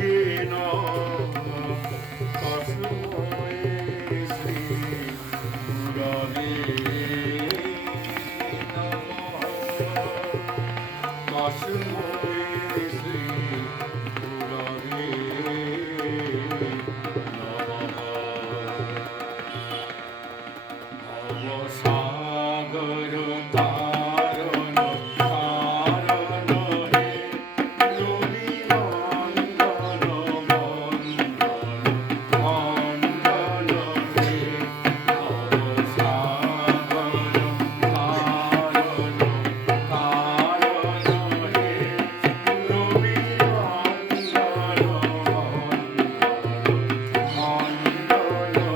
येन तस्मै श्री गुरवे नमः तस्मै श्री गुरवे नमः भवसागर तारण तारण हे रविनन्दन वन्दन हे भवसागर तारण तारण हे रविनन्दन वन्दन हे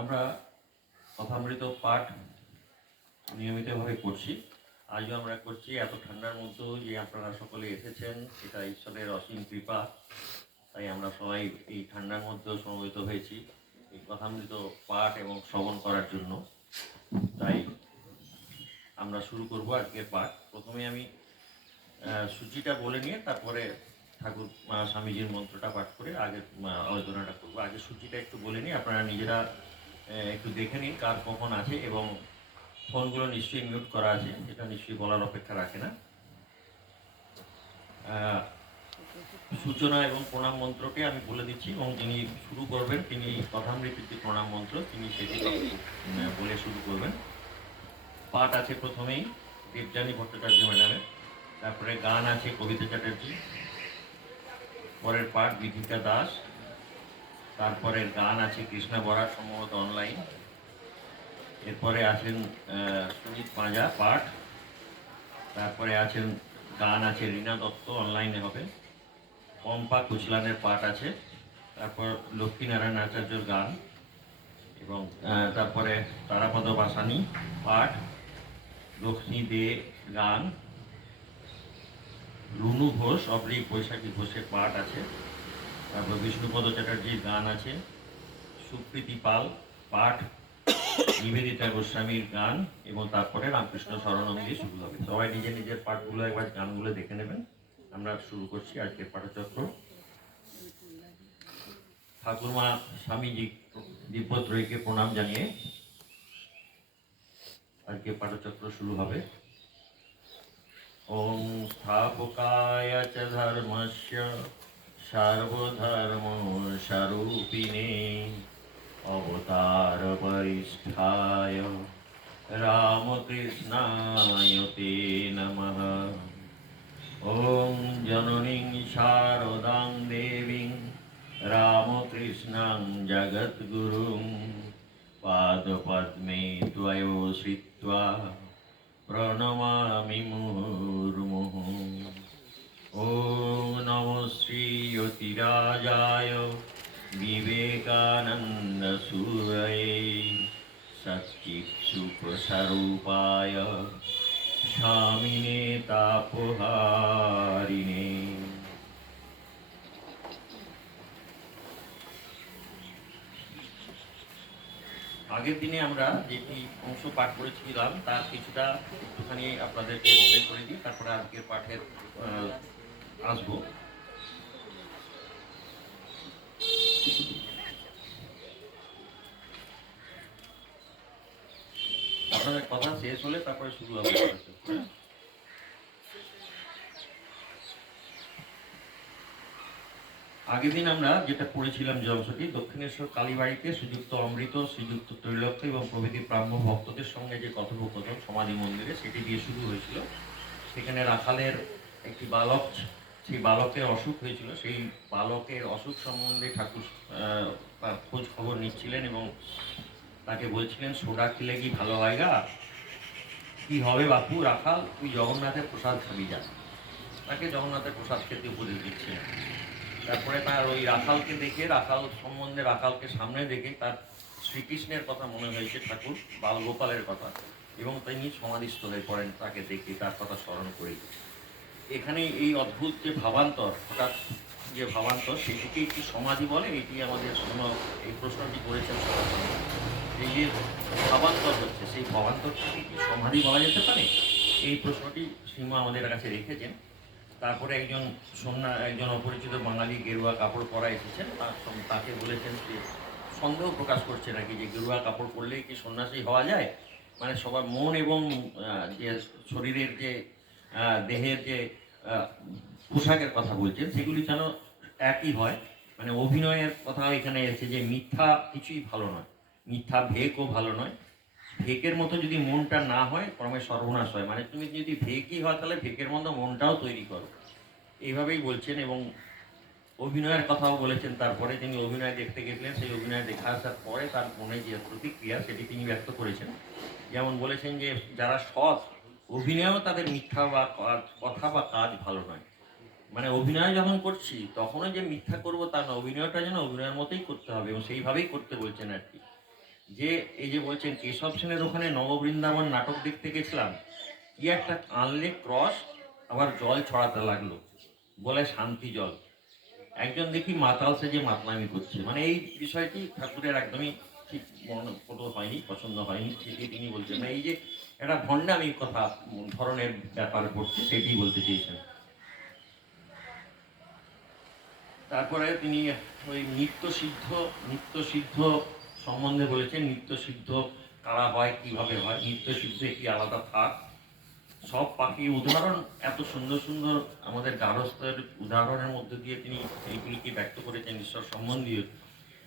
আমরা কথামৃত পাঠ নিয়মিতভাবে করছি। আজও আমরা করছি এত ঠান্ডার মধ্যেও যে আপনারা সকলে এসেছেন, এটা ঈশ্বরের অসীম কৃপা। তাই আমরা সবাই এই ঠান্ডার মধ্যেও সমবেত হয়েছি এই কথামৃত পাঠ এবং শ্রবণ করার জন্য। তাই আমরা শুরু করব আজকের পাঠ। প্রথমে আমি সূচিটা বলে নিয়ে তারপরে ঠাকুর স্বামীজির মন্ত্রটা পাঠ করে আগে আলোচনাটা করবো। আগে সূচিটা একটু বলে নিই, আপনারা নিজেরা একটু দেখে নিন কার কখন আছে, এবং ফোনগুলো নিশ্চয়ই মিউট করা আছে, এটা নিশ্চয়ই বলার অপেক্ষা রাখে না। সূচনা এবং প্রণাম মন্ত্রকে আমি বলে দিচ্ছি, এবং যিনি শুরু করবেন তিনি কথামৃতের যে প্রণাম মন্ত্র তিনি সেটি বলে শুরু করবেন। পাঠ আছে প্রথমেই দেবযানী ভট্টাচার্য ম্যাডামের, তারপরে গান আছে কবিতা চ্যাটার্জি, পরের পাঠ বিধিকা দাস, তারপরে গান আছে কৃষ্ণা বরা সম্ভবত অনলাইন, এরপরে আছেন সুজিত পাঁজা পাঠ, তারপরে আছেন গান আছে রীনা দত্ত অনলাইনে হবে, পম্পা কুচলানের পাঠ আছে, তারপর লক্ষ্মীনারায়ণ আচার্যর গান, এবং তারপরে তারাপদ বাসানি পাঠ, লক্ষ্মী দে গান, রুনু ঘোষ অবলিক বৈশাখী ঘোষের পাঠ আছে, তারপর বিষ্ণুপদ চ্যাটার্জির গান আছে, সুপ্রীতি পাল পাঠ, নিবেদিতা গোস্বামীর গান, এবং তারপরে রামকৃষ্ণ শরণম দিয়ে শুরু হবে। সবাই নিজের নিজের পাঠগুলো একবার গানগুলো দেখে নেবেন। আমরা শুরু করছি আজকের পাঠচক্র। ঠাকুরমা স্বামীজি দিব্যত্রয়ীকে প্রণাম জানিয়ে আজকে পাঠচক্র শুরু হবে। ওম স্থাপকায় চ ধর্মস্য সর্বধর্ম স্বরূপিণে অবতার বরিষ্ঠায় রামকৃষ্ণায় তে নমঃ। ওম জননীং শারদাং দেবীং রামকৃষ্ণাং জগদ্গুরুং পাদপদ্মে ত্বয়োশ্রিত্বা প্রণমামি মুহুর্মুহুঃ। ওম নমো শ্রীয়তিরাজায় বিবেকানন্দ সুরয়ে সচ্চিৎসুখস্বরূপায় স্বামিনে তাপহারিণে। আগের দিনে আমরা যেটি অংশ পাঠ করেছিলাম তার কিছুটা একটুখানি আপনাদেরকে মনে করে দিই, তারপরে আজকের পাঠের আসবো। আপনাদের কথা শেষ হলে তারপরে শুরু হবে। আগের দিন আমরা যেটা পড়েছিলাম যে অংশটি, দক্ষিণেশ্বর কালীবাড়িতে শ্রীযুক্ত অমৃত, শ্রীযুক্ত তৈলক্য এবং প্রভৃতি ব্রাহ্ম ভক্তদের সঙ্গে যে কথোপকথন সমাধি মন্দিরে, সেটি দিয়ে শুরু হয়েছিল। সেখানে রাখালের একটি বালক, সেই বালকের অসুখ হয়েছিল। সেই বালকের অসুখ সম্বন্ধে ঠাকুর তার খোঁজ খবর নিচ্ছিলেন এবং তাকে বলছিলেন, সোডা খেলে কি ভালো হয় গা? কি হবে বাপু রাখাল, তুই জগন্নাথের প্রসাদ খাবি যা। তাকে জগন্নাথের প্রসাদ খেতে উপদেশ দিচ্ছিলেন। তারপরে তার ওই রাখালকে দেখে, রাখাল সম্বন্ধে, রাখালকে সামনে দেখে তার শ্রীকৃষ্ণের কথা মনে হয়েছে, ঠাকুর বালগোপালের কথা, এবং তিনি সমাধিস্থ হয়ে পড়েন তাকে দেখে, তার কথা স্মরণ করে। এখানে এই অদ্ভুত যে ভাবান্তর, হঠাৎ যে ভাবান্তর, সেটিকে কি সমাধি বলে? এটি আমাদের এই প্রশ্নটি করেছেন সনাতন। এই যে ভাবান্তর হচ্ছে, সেই ভাবান্তরটিকে কি সমাধি বলা যেতে পারে? এই প্রশ্নটি সীমা আমাদের কাছে রেখেছেন। তারপরে একজন অপরিচিত বাঙালি গেরুয়া কাপড় পরা এসেছেন, তাকে বলেছেন যে সন্দেহ প্রকাশ করছে নাকি যে গেরুয়া কাপড় পরলেই কি সন্ন্যাসী হওয়া যায়। মানে সবার মন এবং যে শরীরের যে দেহের যে পোশাকের কথা বলছেন, সেগুলি যেন একই হয়। মানে অভিনয়ের কথা এখানে এসেছে যে মিথ্যা কিছুই ভালো নয়, মিথ্যা ভেকও ভালো নয়। ভেকের মতো যদি মনটা না হয়, ক্রমে সর্বনাশ হয়। মানে তুমি যদি ভেকই হয়, তাহলে ভেকের মতো মনটাও তৈরি করো, এইভাবেই বলছেন। এবং অভিনয়ের কথাও বলেছেন। তারপরে তিনি অভিনয় দেখতে গেছিলেন, সেই অভিনয় দেখা আসার পরে তার মনে যে প্রতিক্রিয়া, সেটি তিনি ব্যক্ত করেছেন। যেমন বলেছেন যে যারা সৎ, অভিনয়ও তাদের মিথ্যা বা কথা বা কাজ ভালো নয়। মানে অভিনয় যখন করছি তখনও যে মিথ্যা করবো তা না, অভিনয়টা যেন অভিনয়ের মতোই করতে হবে, এবং সেইভাবেই করতে বলছেন আর কি। যে এই যে বলছেন, কেশব সেনের ওখানে নববৃন্দাবন নাটক দেখতে গেছিলাম, কি একটা আনলে ক্রস, আবার জল ছড়াতে লাগলো, বলে শান্তি জল। একজন দেখি মাতাল সেজে মাতলামি করছে। মানে এই বিষয়টি ঠাকুরের একদমই ঠিক মনোপত হয়নি, পছন্দ হয়নি, সেটি তিনি বলছেন। মানে এই যে একটা ভণ্ডামি কথা ধরনের ব্যাপার ঘটছে, সেটি বলতে চেয়েছেন। তারপরে তিনি ওই নিত্য সিদ্ধ সম্বন্ধে বলেছেন। নিত্য সিদ্ধ কারা হয়, কিভাবে হয়, নিত্য সিদ্ধ একটি আলাদা থাক। সব পাখি উদাহরণ, এত সুন্দর সুন্দর আমাদের গার্হস্থ্যের উদাহরণের মধ্যে দিয়ে তিনি এইগুলিকে ব্যক্ত করেছেন ঈশ্বর সম্বন্ধীয়।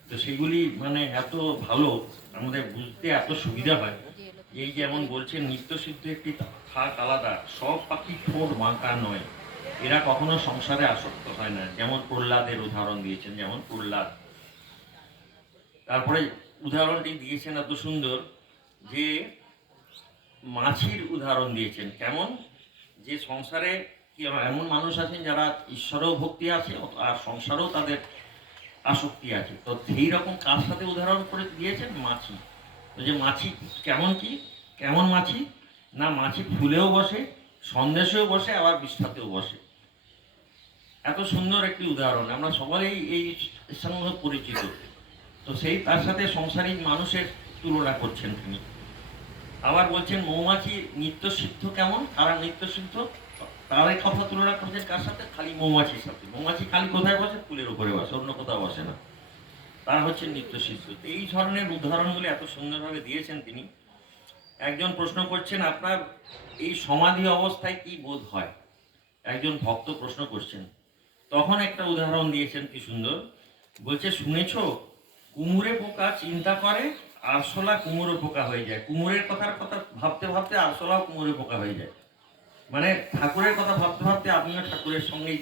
তো সেগুলি মানে এত ভালো, আমাদের বুঝতে এত সুবিধা হয়। এই যেমন বলছেন, নিত্যসিদ্ধ একটি থাক আলাদা, সব পাখি ঠোঁট বাঁকা নয়, এরা কখনো সংসারে আসক্ত হয় না। যেমন প্রহ্লাদের উদাহরণ দিয়েছেন, যেমন প্রহ্লাদ। তারপরে উদাহরণটি দিয়েছেন এত সুন্দর যে মাছির উদাহরণ দিয়েছেন। কেমন? যে সংসারে কি এমন মানুষ আছেন যারা ঈশ্বরেও ভক্তি আছে আর সংসারেও তাদের আসক্তি আছে। তো সেই রকম কার সাথে উদাহরণ করে দিয়েছেন? মাছি। তো যে মাছি কেমন মাছি? না, মাছি ফুলেও বসে, সন্দেশেও বসে, আবার বিষ্ঠাতেও বসে। এত সুন্দর একটি উদাহরণ, আমরা সবাই এই সঙ্গে পরিচিত। তো সেই তার সাথে সংসারিক মানুষের তুলনা করছেন তিনি। আবার বলছেন মৌমাছি নিত্য সিদ্ধ। কেমন? কারা নিত্য সিদ্ধ? তাদের কথা তুলনা করছেন কার সাথে? খালি মৌমাছির সাথে। মৌমাছি খালি কোথায় বসে? ফুলের উপরে বসে, অন্য কোথাও বসে না। তারা হচ্ছে নিত্য সিদ্ধ। এই ধরনের উদাহরণগুলি এত সুন্দরভাবে দিয়েছেন তিনি। একজন প্রশ্ন করছেন, আপনার এই সমাধি অবস্থায় কি বোধ হয়? একজন ভক্ত প্রশ্ন করছেন। তখন একটা উদাহরণ দিয়েছেন কি সুন্দর। বলছে, শুনেছ কুমুরে পোকা চিন্তা করে, আরশোলা কুমুরে পোকা হয়ে যায়। কুমুরের কথা ভাবতে ভাবতে আরশোলাও কুমুরে পোকা হয়ে যায়। মানে ঠাকুরের কথা ভাবতে ভাবতে আপনিও ঠাকুরের সঙ্গেই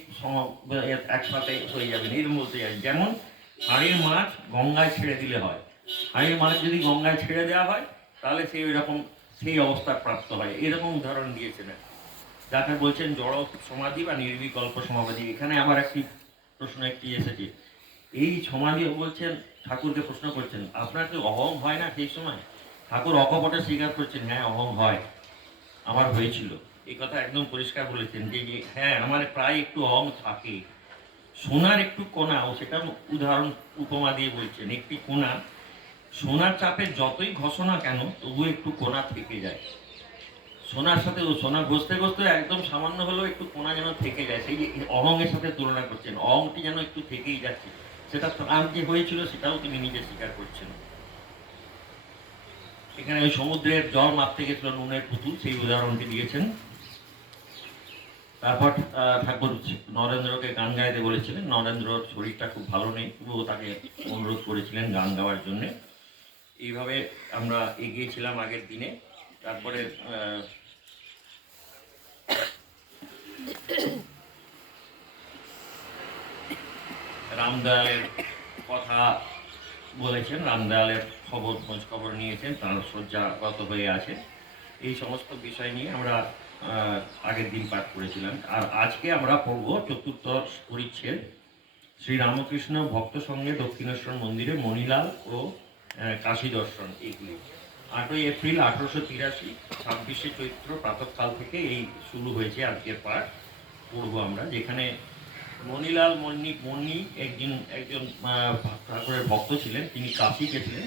একসাথে হয়ে যাবেন, এরকম বলতে যাই। যেমন হাঁড়ির মাছ গঙ্গায় ছেড়ে দিলে হয়, হাঁড়ির মাছ যদি গঙ্গায় ছেড়ে দেওয়া হয়, তাহলে সেই ওইরকম সেই অবস্থার প্রাপ্ত হয়। এরকম উদাহরণ দিয়েছেন যাকে বলছেন জড় সমাধি বা নির্বিকল্প সমাধি। এখানে আবার একটি প্রশ্ন এসেছে। এই সমাধি বলছেন, ঠাকুরকে প্রশ্ন করছেন, আপনার কি অহং হয় না সেই সময়? ঠাকুর অকপটে স্বীকার করছেন, হ্যাঁ অহং হয়, আমার হয়েছিল। এই কথা একদম পরিষ্কার বলেছেন যে হ্যাঁ, আমার প্রায় একটু অহং থাকে। সোনার একটু কোনা, ও সেটা উদাহরণ উপমা দিয়ে বলছেন, একটি কোনা সোনার চাপে যতই ঘষো না কেন তবু একটু কোনা থেকে যায়। সোনার সাথে ও সোনা ঘষতে ঘষতে একদম সামান্য হলেও একটু কোনা যেন থেকে যায়, সেই যে অহংয়ের সাথে তুলনা করছেন, অহংটি যেন একটু থেকেই যাচ্ছে। সেটা তার যে হয়েছিল সেটাও তিনি নিজে স্বীকার করছেন। এখানে ওই সমুদ্রের জল মাপতে গেছিল নুনের পুতুল, সেই উদাহরণটি দিয়েছেন। তারপর ঠাকুর নরেন্দ্রকে গান গাইতে বলেছিলেন। নরেন্দ্রর শরীরটা খুব ভালো নেই, তবুও তাকে অনুরোধ করেছিলেন গান গাওয়ার জন্যে। এইভাবে আমরা এগিয়েছিলাম আগের দিনে। তারপরে রামদয়ালের কথা বলেছেন, রামদয়ালের খোঁজ খবর নিয়েছেন, তার শয্যাগত হয়ে আছে। এই সমস্ত বিষয় নিয়ে আমরা আগের দিন পাঠ করেছিলাম। আর আজকে আমরা পড়ব চতুর্থ পরিচ্ছেদ, শ্রী রামকৃষ্ণ ভক্ত সঙ্গে দক্ষিণেশ্বর মন্দিরে মণিলাল ও কাশী দর্শন। এইগুলি 8ই এপ্রিল 1883, 26শে চৈত্র প্রাতঃকাল থেকে এই শুরু হয়েছে আজকের পাঠ। পড়ব আমরা, যেখানে মণিলাল মণি একজন ঠাকুরের ভক্ত ছিলেন। তিনি কাশী গেছিলেন।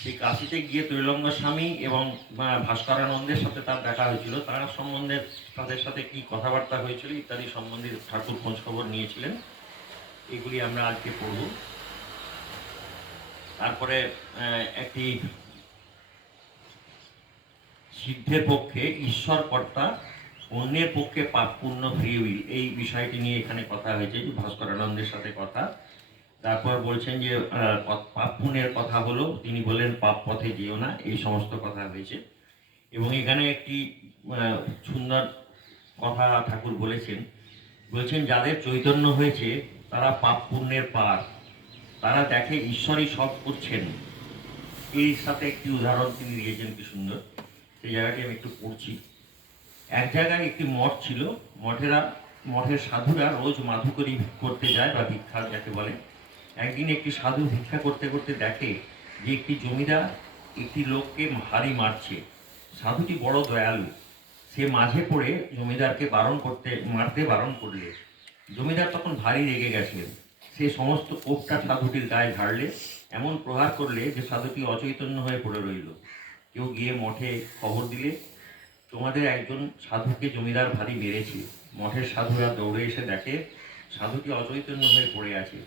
সেই কাশীতে গিয়ে ত্রৈলঙ্গ স্বামী এবং ভাস্করানন্দের সাথে তার দেখা হয়েছিল। তার সম্বন্ধে তাদের সাথে কি কথাবার্তা হয়েছিল ইত্যাদি সম্বন্ধে ঠাকুর খোঁজ খবর নিয়েছিলেন। এগুলি আমরা আজকে পড়ব। তারপরে একটি সিদ্ধের পক্ষে ঈশ্বর কর্তা, অন্যের পক্ষে পাপ পুণ্য ফ্রি উইল, এই বিষয়টি নিয়ে এখানে কথা হয়েছে, ভাস্করানন্দের সাথে কথা। তারপর বলছেন যে পাপ পুণ্যের কথা হলো, তিনি বলেন পাপ পথে যেও না, এই সমস্ত কথা হয়েছে। এবং এখানে একটি সুন্দর কথা ঠাকুর বলছেন যাদের চৈতন্য হয়েছে তারা পাপ পুণ্যের পার, তারা দেখে ঈশ্বরই সব করছেন। এই সাথে একটি উদাহরণ তিনি দিয়েছেন, কি সুন্দর। সেই জায়গাটি আমি একটু পড়ছি। এক জায়গায় একটি মঠ ছিল। মঠের সাধুরা রোজ মাধুকরী করতে যায়, বা ভিক্ষা যাকে বলে। একদিন একটি সাধু ভিক্ষা করতে করতে দেখে যে একটি জমিদার একটি লোককে ভারী মারছে। সাধুটি বড় দয়ালু, সে মাঝে পড়ে জমিদারকে মারতে বারণ করলে। জমিদার তখন ভারী রেগে গেছিলেন। সে সমস্ত কোপটা সাধুটির গায়ে ঝাড়লে, এমন প্রহার করলে যে সাধুটি অচৈতন্য হয়ে পড়ে রইল। কেউ গিয়ে মঠে খবর দিলে, তোমাদের একজন সাধুকে জমিদার ভারী মেরেছে। মঠের সাধুরা দৌড়ে এসে দেখে সাধুটি অচৈতন্য হয়ে পড়ে আছে।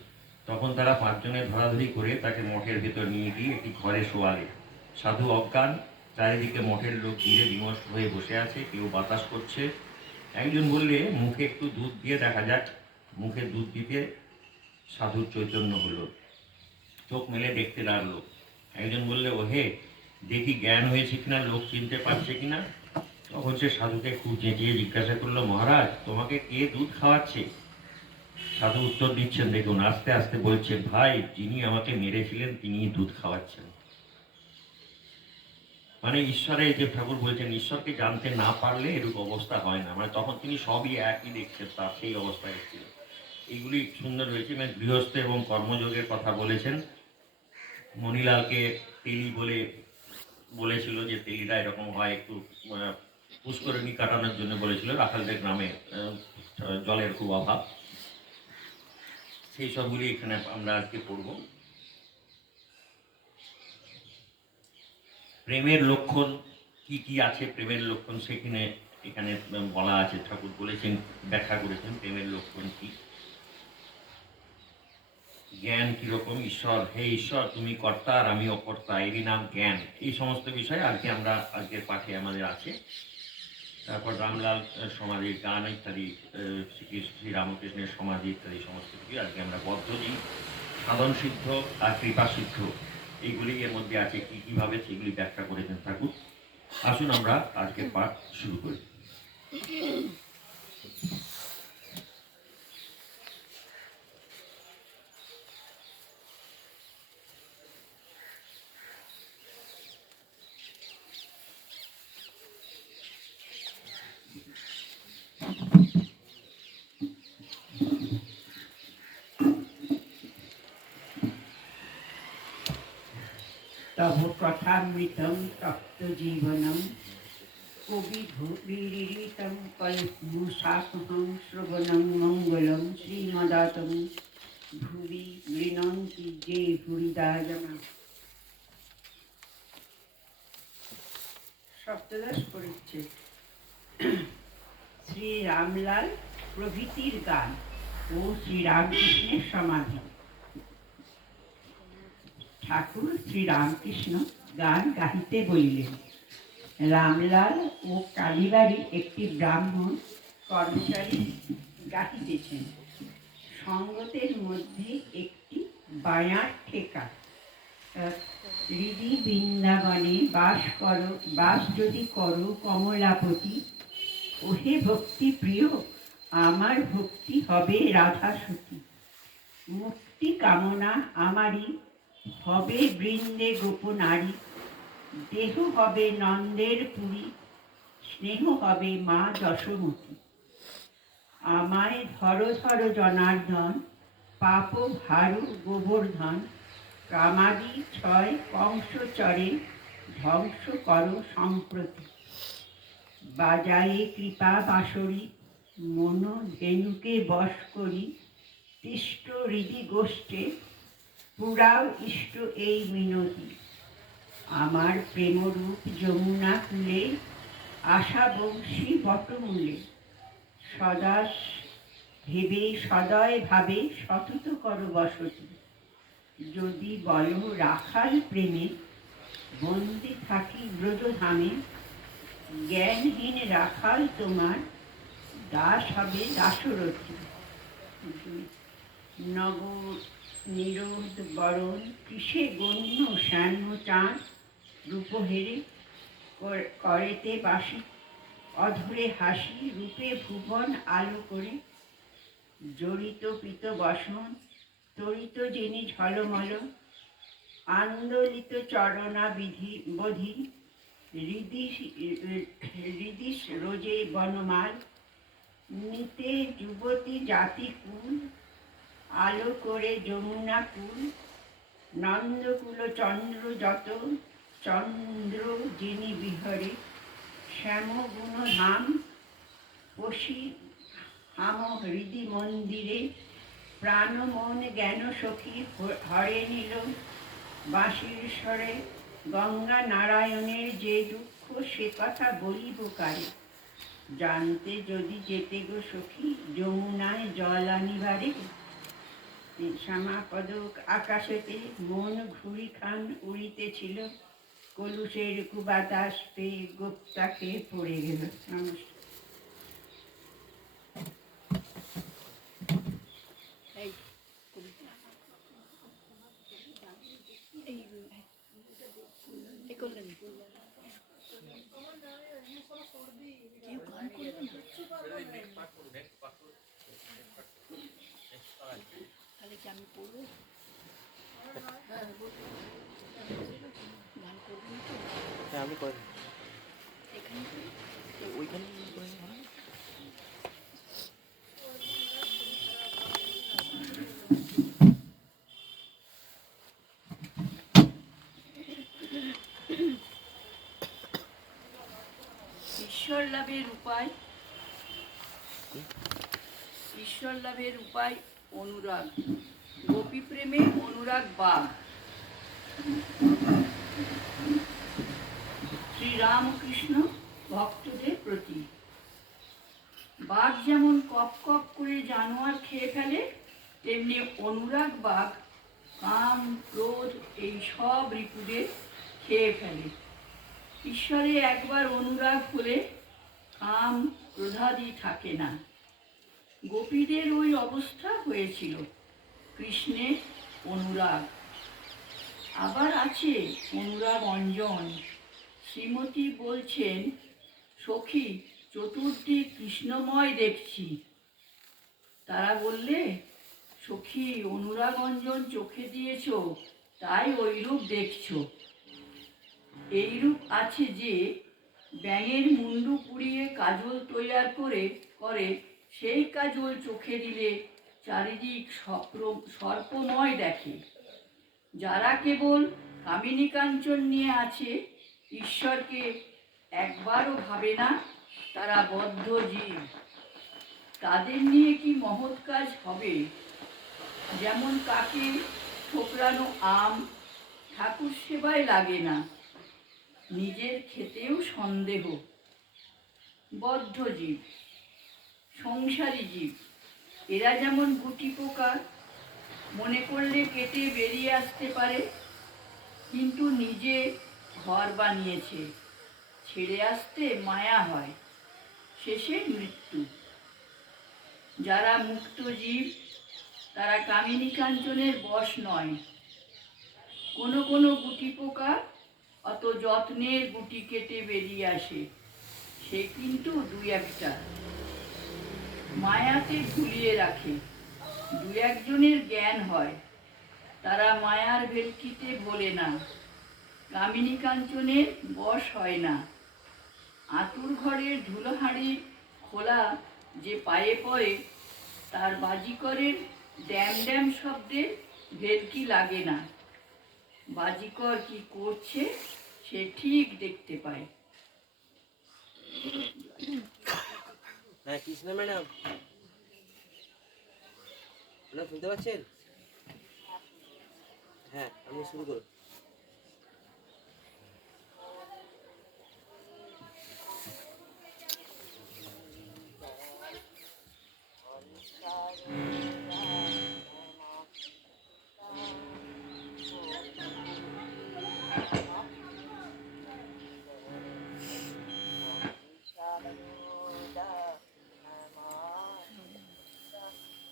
তখন তারা 5 জনে ধরাধরি করে তাকে মঠের ভেতর নিয়ে গিয়ে একটি ঘরে শোয়ালে। সাধু অজ্ঞান, চারিদিকে মঠের লোক ঘিরে বিমর্ষ হয়ে বসে আছে, কেউ বাতাস করছে। একজন বললে, মুখে একটু দুধ দিয়ে দেখা যাক। মুখে দুধ দিতে সাধুর চৈতন্য হলো, চোখ মেলে দেখতে লাগলো। একজন বললে, ওহে দেখি জ্ঞান হয়েছে কিনা, লোক চিনতে পারছে কিনা। তখন সে সাধুকে খুব চেঁচিয়ে জিজ্ঞাসা করলো, মহারাজ তোমাকে কে দুধ খাওয়াচ্ছে? সাধু উত্তর দিচ্ছেন, দেখুন আস্তে আস্তে বলছেন, ভাই যিনি আমাকে মেরেছিলেন তিনিই দুধ খাওয়াচ্ছেন। মানে ঈশ্বরে, যে ঠাকুর বলছেন ঈশ্বরকে জানতে না পারলে এরূপ অবস্থা হয় না। মানে তখন তিনি সবই একই দেখছেন, তার সেই অবস্থায় ছিল। এইগুলি সুন্দর হয়েছে। মানে গৃহস্থ এবং কর্মযোগের কথা বলেছেন। মণিলালকে তেলি বলেছিল যে তেলিরা এরকম হয়, একটু পুষ্করিণী কাটানোর জন্য বলেছিল। রাখালদের গ্রামে জলের খুব অভাব। সেই সবগুলি এখানে আমরা আজকে পড়ব। প্রেমের লক্ষণ কি কি আছে, প্রেমের লক্ষণ এখানে বলা আছে। ঠাকুর বলেছেন, ব্যাখ্যা করেছেন প্রেমের লক্ষণ কি। জ্ঞান কিরকম, ঈশ্বর, হে ঈশ্বর তুমি কর্তা আর আমি অকর্তা, এরই নাম জ্ঞান। এই সমস্ত বিষয় আজকের পাঠে আমাদের আছে। তারপর রামলাল সমাধির গান ইত্যাদি, শ্রী রামকৃষ্ণের সমাধি ইত্যাদি সমস্ত কিছু আজকে আমরা বদ্ধজীব, সাধন সিদ্ধ আর কৃপা সিদ্ধ, এইগুলি এর মধ্যে আছে। কিভাবে সেগুলি ব্যাখ্যা করেছেন ঠাকুর। আসুন আমরা আজকের পাঠ শুরু করি। तव कथामृतं तप्तजीवनं कविभिरीडितं कल्पमुषाकहं श्रवणं मङ्गलं श्रीमदातं भुवि गृह्णन्ति ये हृदया जना। সপ্তদশ পরিচ্ছেদ। শ্রী রামলাল প্রভৃতির গান ও শ্রীরামকৃষ্ণের সমাধি। ঠাকুর শ্রীরামকৃষ্ণ গান গাহিতে বলিলেন। রামলাল ও কালীবাড়ির একটি ব্রাহ্মণ কর্মচারী গাহিতেছেন। সঙ্গতের মধ্যে একটি বায়ার ঠেকা। হৃদি বৃন্দাবনে বাস যদি করো কমলাপতি, ওহে ভক্তি প্রিয়, আমার ভক্তি হবে রাধা সতী। মুক্তি কামনা আমারই, হবে বৃন্দে গোপনারী। দেহ হবে নন্দের পুরী, স্নেহ হবে মা যশোমতী। আমায় ধর ধর জনার্দন, পাপ ভারু গোবর্ধন। কামাদি ছয় কংস চরে, ধ্বংস কর সম্প্রতি। বাজায়ে কৃপা বাঁশরি, মন ধেনুকে বশ করি। তিষ্ট হৃদি গোষ্ঠে, পুরাও ইষ্ট এই মিনতি। আমার প্রেমরূপ যমুনা কূলে, আশা বংশী বটমূলে। সদয় ভাবে সতত কর বসতি। যদি বলো রাখাল প্রেমে, বন্দি থাকি ব্রজধামে। জ্ঞানহীন রাখাল তোমার, দাস হবে দাসরথী। নগর নিরোধ বরণ, কিসে গণ্য শ্যাম চাঁদ। রূপ হেরে করেতে বাসি, অধরে হাসি। রূপে ভুবন আলো করে, জড়িত পীত বসন। তরিত যিনি ঝলমল, আন্দোলিত চরণা বধি। হৃদিশ রোজে বনমাল, নিতে যুবতী জাতি কুল। আলো করে যমুনা কুল, নন্দকুল চন্দ্র যত। চন্দ্র যিনি বিহরে, শ্যাম গুণ ধাম। পশি হাম হৃদি মন্দিরে, প্রাণ মন জ্ঞান সখী। হরে নিল বাঁশির স্বরে, গঙ্গা নারায়ণের যে দুঃখ, সে কথা বলিব কারে। জানতে যদি যেতে গো সখী, যমুনায় জল আনিবারে। শ্যামাপদ আকাশেতে, মন ঘুড়ি খান উড়িতেছিল। কলুষের কুবাতাস পেয়ে গোপ্তা খেয়ে পড়ে গেল। নমস্কার। তাহলে কি আমি পড়বো? গান করবো না তো? হ্যাঁ আমি করি। এখানে করি? ওইখানে করে নিই, হবে না? ঈশ্বর লাভের উপায়। ঈশ্বর লাভের উপায় অনুরাগ। গোপী প্রেমে অনুরাগ বাঘ। শ্রীরামকৃষ্ণ ভক্তদের প্রতি। বাঘ যেমন কপ কপ করে জানোয়ার খেয়ে ফেলে, তেমনি অনুরাগ বাঘ কাম ক্রোধ এই সব রিপুদের খেয়ে ফেলে। ঈশ্বরে একবার অনুরাগ হলে কাম ক্রোধাদি থাকে না। গোপীদের ওই অবস্থা হয়েছিল। কৃষ্ণের অনুরাগ। আবার আছে অনুরাগ অঞ্জন। শ্রীমতী বলছেন, সখী চতুর্দিক কৃষ্ণময় দেখছি। তারা বললে, সখী অনুরাগ অঞ্জন চোখে দিয়েছ, তাই ওইরূপ দেখছ। এইরূপ আছে যে ব্যাঙের মুন্ডু পুড়িয়ে কাজল তৈয়ার করে সেই কাজল চোখে দিলে চারিদিক সর্পময় দেখে। যারা কেবল কামিনী কাঞ্চন নিয়ে আছে, ঈশ্বরকে একবারও ভাবে না, তারা বদ্ধ জীব। তাদের নিয়ে কি মহৎ কাজ হবে? যেমন কাকে ঠোকরানো আম ঠাকুর সেবায় লাগে না, নিজের খেতেও সন্দেহ। বদ্ধ জীব, সংসারী জীব, এরা যেমন গুটি পোকা, মনে করলে কেটে বেরিয়ে আসতে পারে, কিন্তু নিজে ঘর বানিয়েছে, ছেড়ে আসতে মায়া হয়, শেষে মৃত্যু। যারা মুক্ত জীব তারা কামিনী কাঞ্চনের বশ নয়। কোনো কোনো গুটি পোকা অত যত্নের গুটি কেটে বেরিয়ে আসে, সে কিন্তু দুই একটা। মায়াতে ভুলিয়ে রাখে, দু একজনের জ্ঞান হয়, তারা মায়ার ভেলকিতে ভোলে না, কামিনী কাঞ্চনের বশ হয় না। আঁতুর ঘরের ধুলোহাঁড়ি খোলা যে পায়ে পড়ে, তার বাজিকরের ড্যাম ড্যাম শব্দে ভেলকি লাগে না। বাজিকর কি করছে সে ঠিক দেখতে পায়। হ্যাঁ কৃষ্ণা ম্যাডাম, ম্যাডাম শুনতে পাচ্ছেন? হ্যাঁ আপনি শুরু করুন।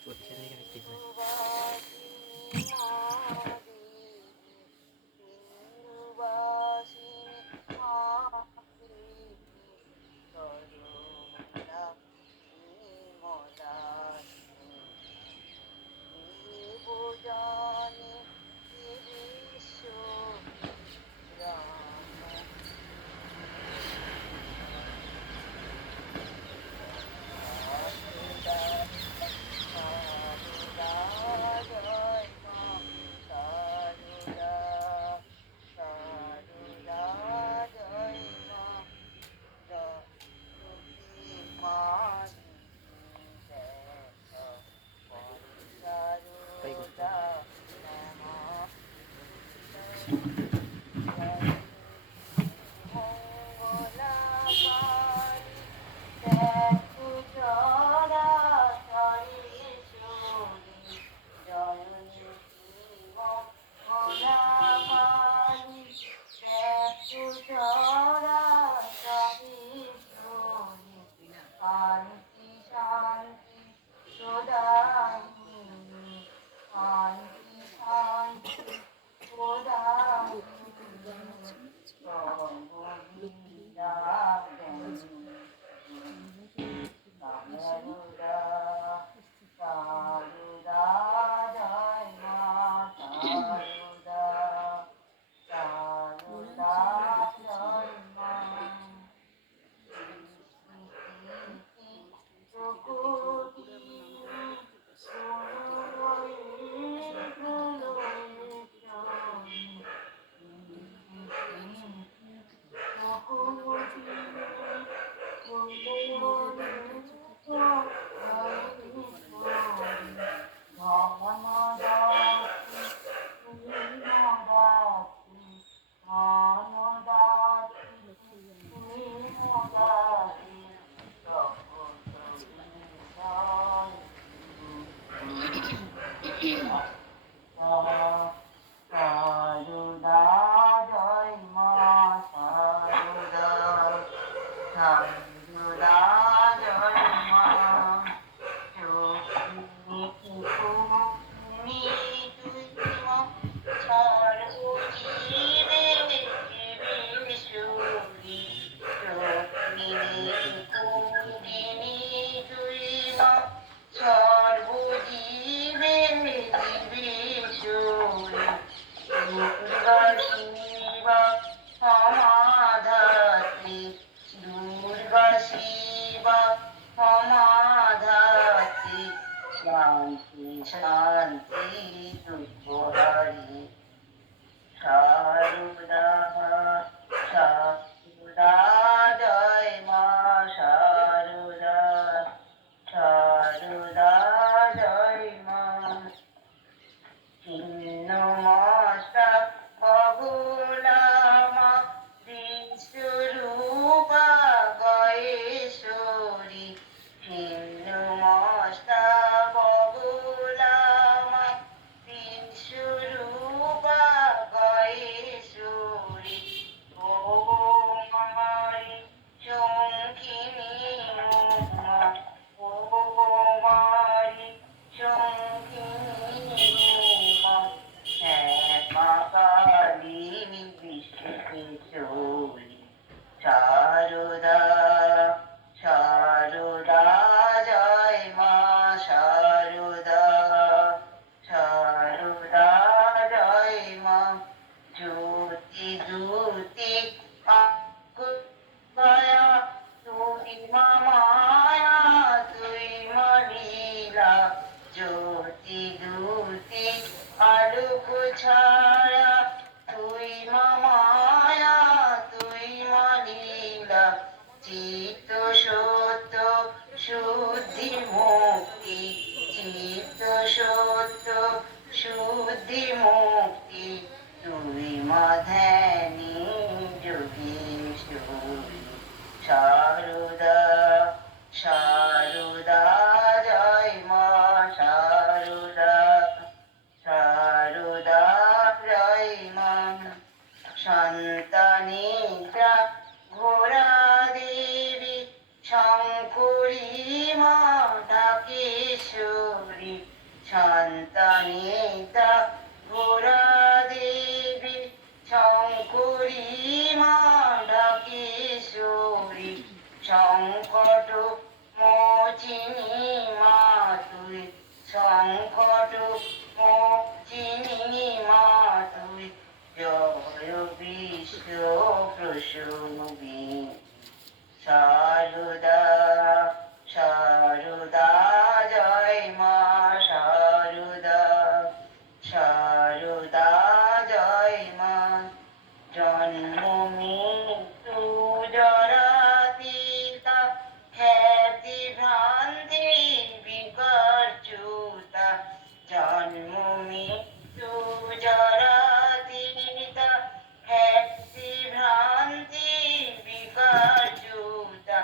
চলছে না এখানে ঠিক আছে। তাই করতে হবে। রূপ ছায়া তুই মা মায়া তুই মা লীলা চিত্ত সত্য শুদ্ধি মুক্তি চিত্ত সত্য শুদ্ধি মুক্তি তুই মা ধ্যানী যোগীশ্বরী শারদা শারদা জয় মা শারদা শারদা জয় মা সন্তানিকা ঘোরা দেবী শঙ্করী মা ঢাকেশ্বরী সন্তানিকা ঘোরা দেবী শঙ্করী মা ঢাকেশ্বরী সংকট মোচিনী মা তুই সংকট মোচিনী মা তুই জয় বিশ্ব প্রসূবি শারদা শারদা জয় মা শারদা শারদা জয় মা জন্ম মৃত্যু জরাতীতা খ্যাতি ভ্রান্তি বিকর্ষুতা জন্ম মৃত্যু জরাতীতা খ্যাতি ভ্রান্তি বিকর্ষুতা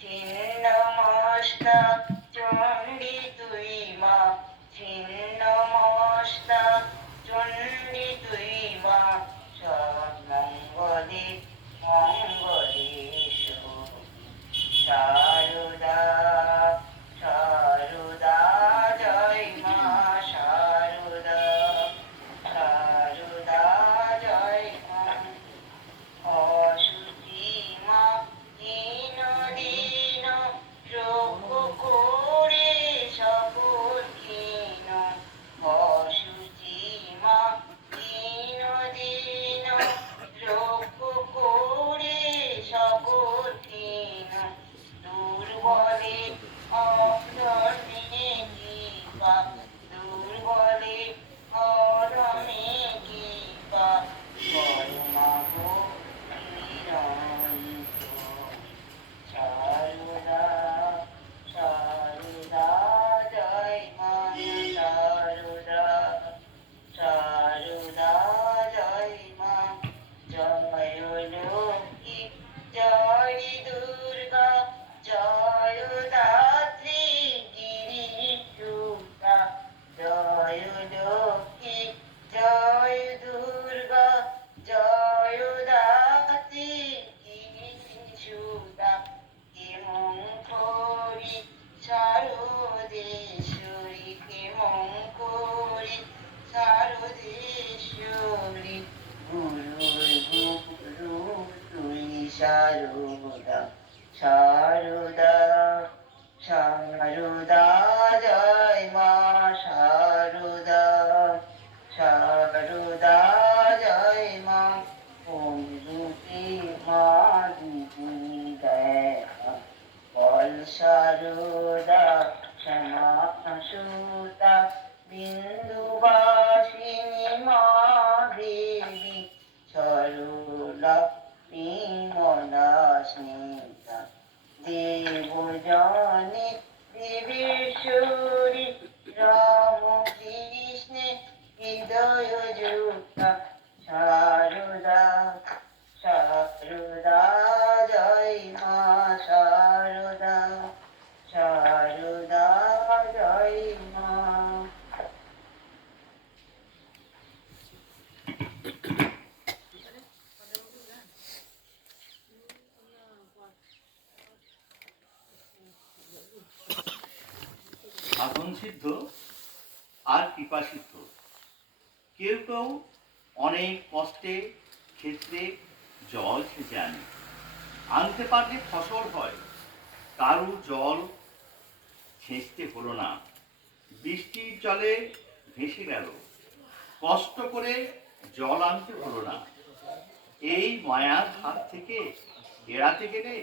ছিন্ন মস্তা চণ্ডী তুই মা ছিন্ন মস্তা চণ্ডী তুই মা সর্বমঙ্গলে মঙ্গলেশু শারদা শারদা জয় মা শারদা শারদা জয় মা অসুচি মা দীন দীন রক্ষো করে সকল ক্ষীণ অসুচি মা দীন দীন রক্ষো করে সকল ক্ষীণ দুর্বলে অধমে কৃপা দুর্বলে অধমে কৃপা পরমাগো নিরন্ত শারদা শারদা জয় মা শারদা শারদা জয় মা জয় লক্ষ্মী জয় দুর্গা জয় দাত্রী গিরিসুতা জয় লক্ষ্মী জয় দুর্গা জয় দাত্রী গিরিসুতা কেমন করি শারদেশ্বরী কেমন করি শারদেশ্বরী গুরুর গুরু তুই শারদা শারদা শারদা জয় মা শারদা শারদা জয় মা অমৃতি মা দিদি দেখা বল শারদা ক্ষমা সুতা বিন্দুবাসিনী মা দেবী সরলা বিমলা স্মিতা দেবজানী দেবেশ্বরী রাম কৃষ্ণে হৃদয় যুক্তা শারদা শারদা জয় মা শারদা শারদা জয় মা সাধন সিদ্ধ আর কৃপা সিদ্ধ। কেউ কেউ অনেক কষ্টে ক্ষেত্রে জল সেচে আনে, আনতে পারলে ফসল হয়। কারু জল ছেঁচতে হলো না, বৃষ্টির জলে ভেসে গেল, কষ্ট করে জল আনতে হলো না। এই মায়ার হাত থেকে এড়াতে গেলে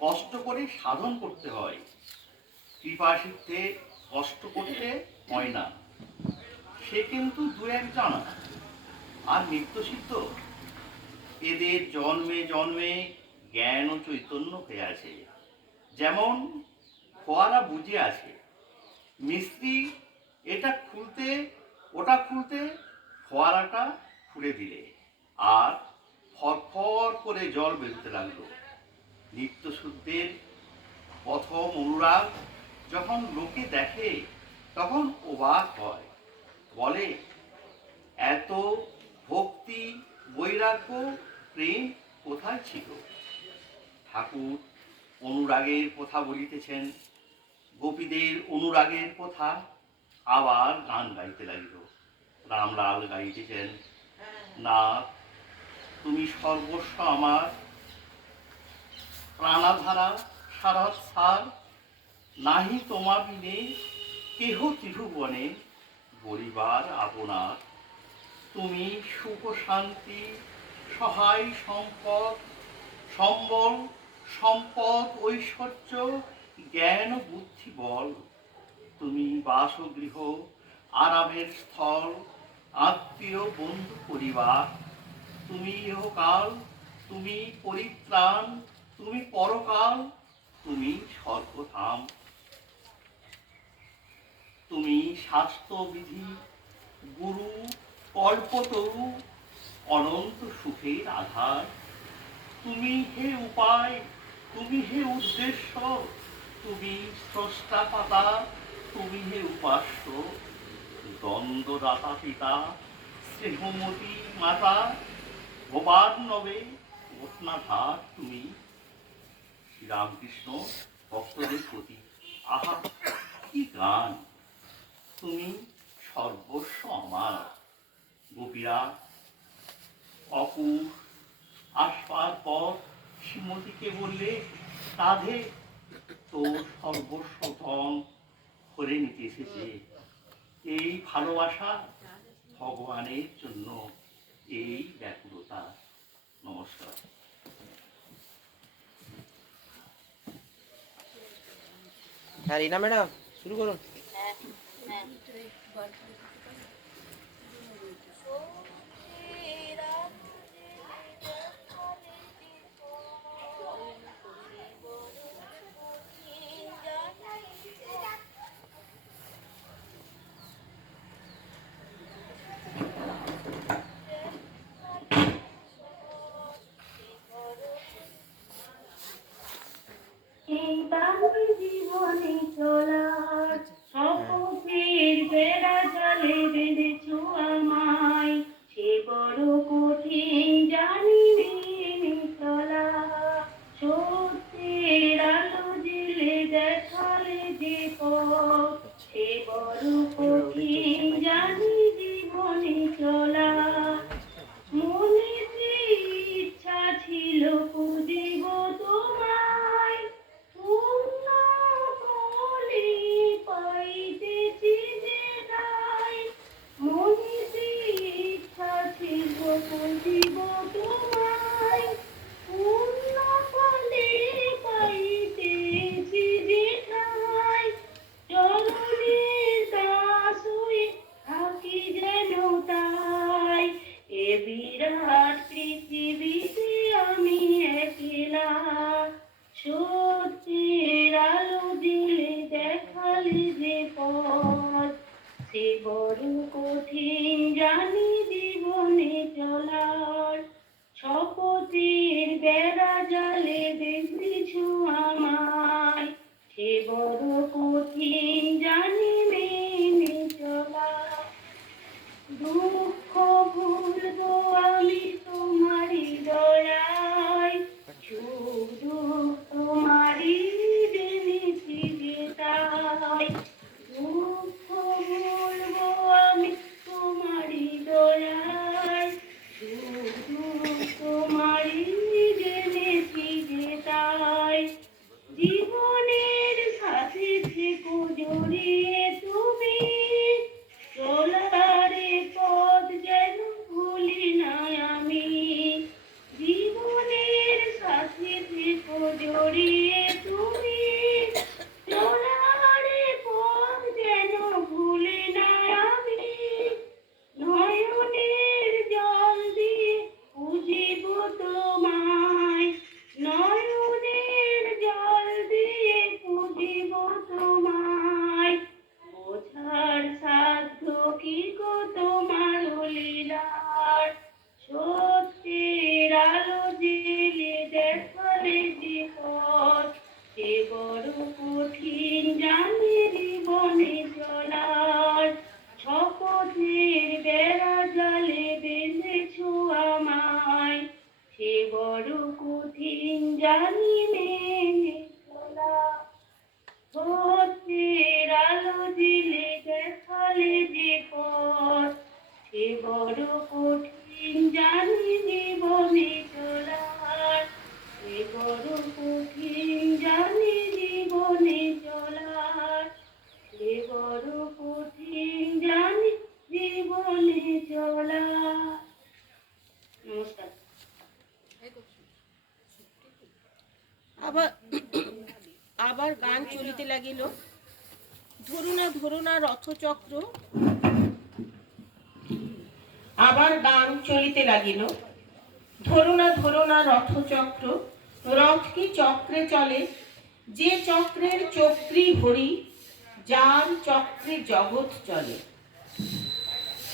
কষ্ট করে সাধন করতে হয়। কৃপা সিদ্ধে কষ্ট করতে হয় না, সে কিন্তু দু এক জানা। আর নিত্যসিদ্ধ এদের জন্মে জন্মে জ্ঞান ও চৈতন্য হয়ে আছে। যেমন ফোয়ারা বুঝে আছে, মিস্ত্রি এটা খুলতে ওটা খুলতে ফোয়ারাটা খুলে দিলে আর ফরফর করে জল বেরোতে লাগলো। নিত্যশুদ্ধের প্রথম অনুরাগ যখন লোকে দেখে তখন অবাক হয়, বলে এত ভক্তি বৈরাগ্য প্রেম কোথায় ছিল। ঠাকুর অনুরাগের কথা বলিতেছেন, গোপীদের অনুরাগের কথা, আবার গান গাইতে লাগিল। রামলাল গাইতেছেন, না তুমি সর্বস্ব আমার, প্রাণাধারা সারা সার, নাহি তোমা বিনে কেহ ত্রিভুবনে, বলিবার আপনার। তুমি সুখ শান্তি সহায় সম্পদ সম্বল সম্পদ ঐশ্বর্য জ্ঞান বুদ্ধি বল। তুমি বাসগৃহ আরামের স্থল, আত্মীয় বন্ধু পরিবার। তুমি ইহকাল, তুমি পরিত্রাণ, তুমি পরকাল, তুমি স্বর্গধাম। তুমি শাস্ত্রবিধি গুরু কল্পতরু, অনন্ত সুখের আধার। তুমি হে উপায়, তুমি হে উদ্দেশ্য, তুমি স্রষ্টা পাতা, তুমি হে উপাস্য। দ্বন্দ্বদাতা পিতা, স্নেহমতী মাতা, ভোবার নবে ঘটনাধার তুমি। শ্রীরামকৃষ্ণ ভক্তদের প্রতি, আহা কি গান! তুমি সর্বস্ব আমার। গোপীরা অপুর আসবার পর শ্রীমতীকে বললে, রাধে তোর সর্বস্ব ধন করে নিতে এসেছে। এই ভালোবাসা ভগবানের জন্য, এই ব্যাকুলতা। নমস্কার। হ্যাঁ রিনা ম্যাডাম শুরু করুন। এই বাঙালি জীবনে চলার শপথের বেড়া জালে বেঁধেছো আমায়, সে বড় কঠিন জানি মেনে চলা। সত্যের আলো জেলে দেখালে যে পথ, সে বড় কঠিন জানি জীবনে চলা। মনেতে ইচ্ছা ছিল খুঁজিব তোমায়, পূর্ণ বলে পাইতেছি যে নাই। মনেতে ইচ্ছা ছিল খুঁজিব তোমায়, পূর্ণ বলে পাইতেছি যে নাই। চরণের দাস হয়ে থাকি যেন তাই, এ বিরাট পৃথিবীতে আমি একলা। সত্যের আলো দিলে দেখালে যে পথ, সে বড় কঠিন জানি জীবনে চলার। শপথের বেড়া জালে বেঁধেছো আমায়, সে বড় কঠিন জানি মেনে চলা। দুঃখ ভুলবো আমি তোমারই দয়ায়, শুধু তোমারই জেনেছি যে তাই। দুঃখ ভুলবো আমি তোমারই দয়ায়, শুধু তোমারই জেনেছি যে তাই। জীবনের সাথে থেকো জড়িয়ে তুমি, চলারে পথ যেন ভুলি না আমি। জীবনের সাথে লীলার সত্যের আলো জেলে দেখালে যে পথ সে বড় কঠিন জানে জীবনে চলার শপথের বেড়া জালে বেঁধেছ আমায় সে বড় কঠিন জানি মেনে চলা সত্যের আলো দিলে দেখালে যে পথ সে বড় কঠিন জানি জীবনে চলার সে বড় কঠিন জানি জীবনে চলার সে বড় কঠিন জানি জীবনে চলার। নমস্কার। আবার আবার গান চলিতে লাগিল। ধরুনা ধরুনা রথচক্র। আবার গান চলিতে লাগিল। ধরুনা ধরুনা রথচক্র, রথ কি চক্রে চলে, যে চক্রের চক্রী হরি, যার চক্রে জগৎ চলে।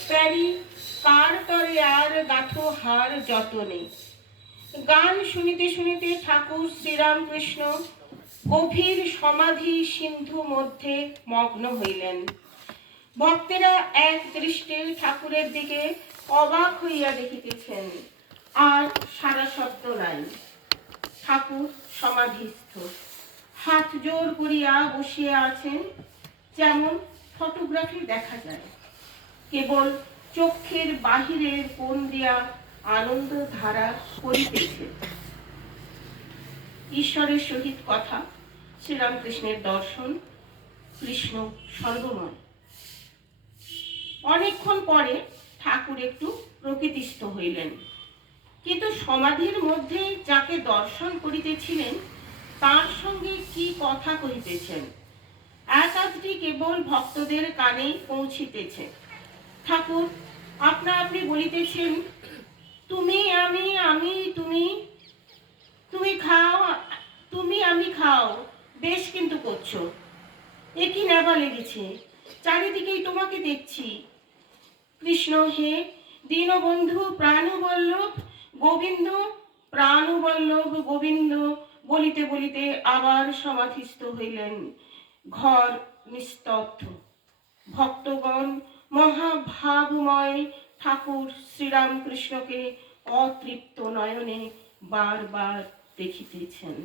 প্যারি কার তরে আর গাথো হার যতনে। গান শুনিতে শুনিতে ঠাকুর শ্রীরামকৃষ্ণ গভীর সমাধি সিন্ধু মধ্যে মগ্ন হইলেন। ভক্তেরা এক দৃষ্টে ঠাকুরের দিকে অবাক হইয়া দেখিতেছেন, আর সারা শব্দ নাই। ঠাকুর সমাধিস্থ, হাত জোর করিয়া বসিয়া আছেন, যেমন ফটোগ্রাফি দেখা যায়। কেবল চক্ষের বাহিরের কোণ দিয়া আনন্দ ধারা করিতেছে। ঈশ্বরের সহিত কথা, শ্রীরামকৃষ্ণের দর্শন, কৃষ্ণ সর্বময়। অনেকক্ষণ পরে ঠাকুর একটু প্রকৃতিস্থ হইলেন, কিন্তু সমাধির মধ্যে যাকে দর্শন করিতেছিলেন তার সঙ্গে কি কথা কহিতেছেন এক আধটি কেবল ভক্তদের কানে পৌঁছিতেছে। ঠাকুর আপনা আপনি বলিতেছেন, তুমি আমি, আমি তুমি, তুমি খাও তুমি আমি খাও, বেশ কিন্তু করছো। এ কি নেবা লেগেছে, চারিদিকেই তোমাকে দেখছি। কৃষ্ণ হে দীনবন্ধু প্রাণবল্লভ গোবিন্দ, প্রাণবল্লভ গোবিন্দ বলিতে বলিতে আবার সমাধিস্থ হইলেন। ঘর নিস্তব্ধ। ভক্তগণ মহাভাবময় ঠাকুর শ্রীরামকৃষ্ণকে অতৃপ্ত নয়নে বারবার দেখিতেছেন।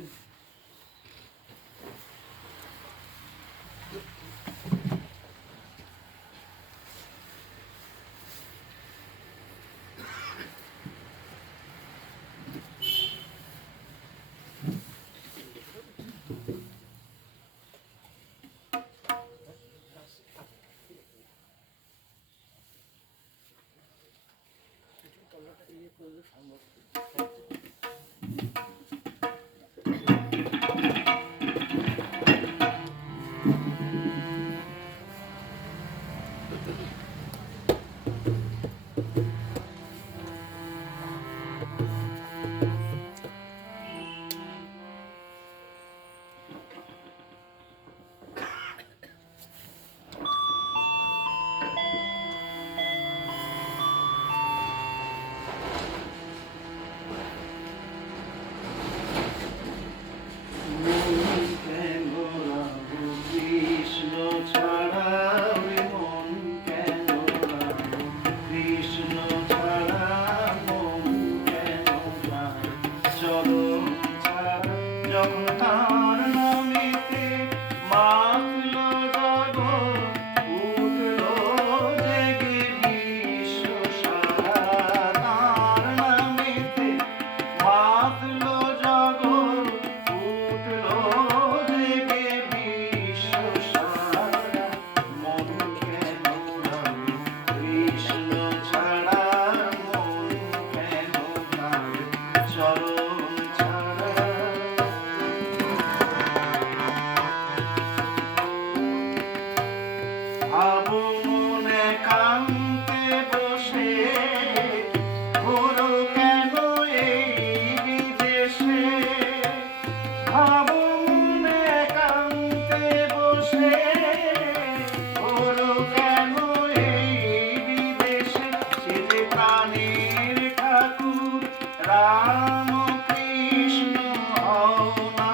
রাম কৃষ্ণ হও না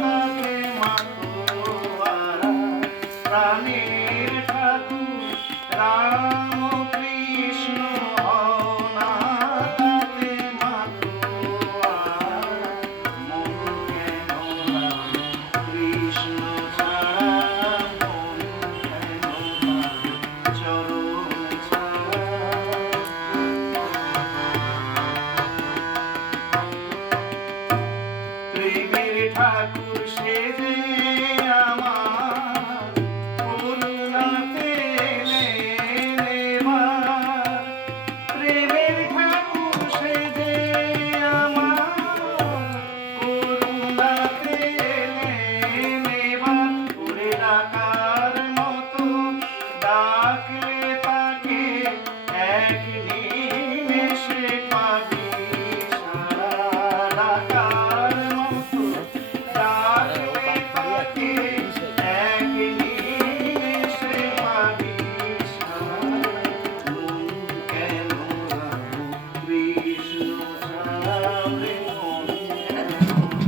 তাকে মাতোয়ারা, প্রাণের ঠাকুর রাম কৃষ্ণ হও না তাকে মাতোয়ারা, মন কেন রাম কৃষ্ণ ছাড়া, মন কেন রাম চরণ ছাড়া। প্রেমের ঠাকুর সেজে আমার করুণাতে নেবার, প্রেমের ঠাকুর সেজে আমার করুণাতে নেবার, ওরে ডাকার মতো ডাকলে তাকে এক নিমেষে পাবি সারা, ডাকার মতো ডাকলে তাকে এক নিমেষে পাবি সারা, মন কেন রাম কৃষ্ণ ছাড়া, রে মন কেন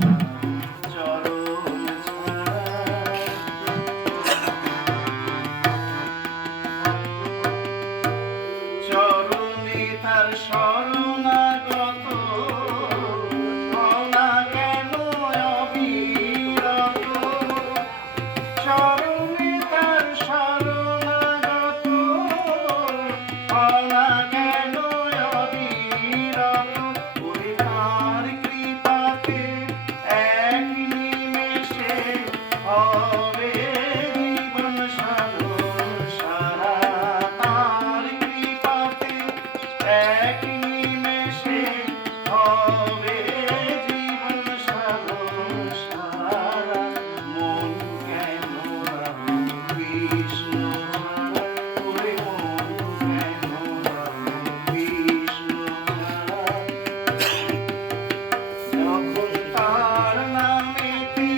রাম চরণ ছাড়া। চরণে তার শরণাগত, হওনা কেন অবিরত, চরণে তার শরণাগত, হওনা কেন অবিরত, ওরে তার কৃপাতে এক নিমেষে হবে জীবন সাধন সারা, তার কৃপাতে এক নিমেষে হবে জীবন সাধন সারা, মন কেন রাম কৃষ্ণ ছাড়া, ওরে মন কেন রাম কৃষ্ণ ছাড়া। যখন তার নামেতে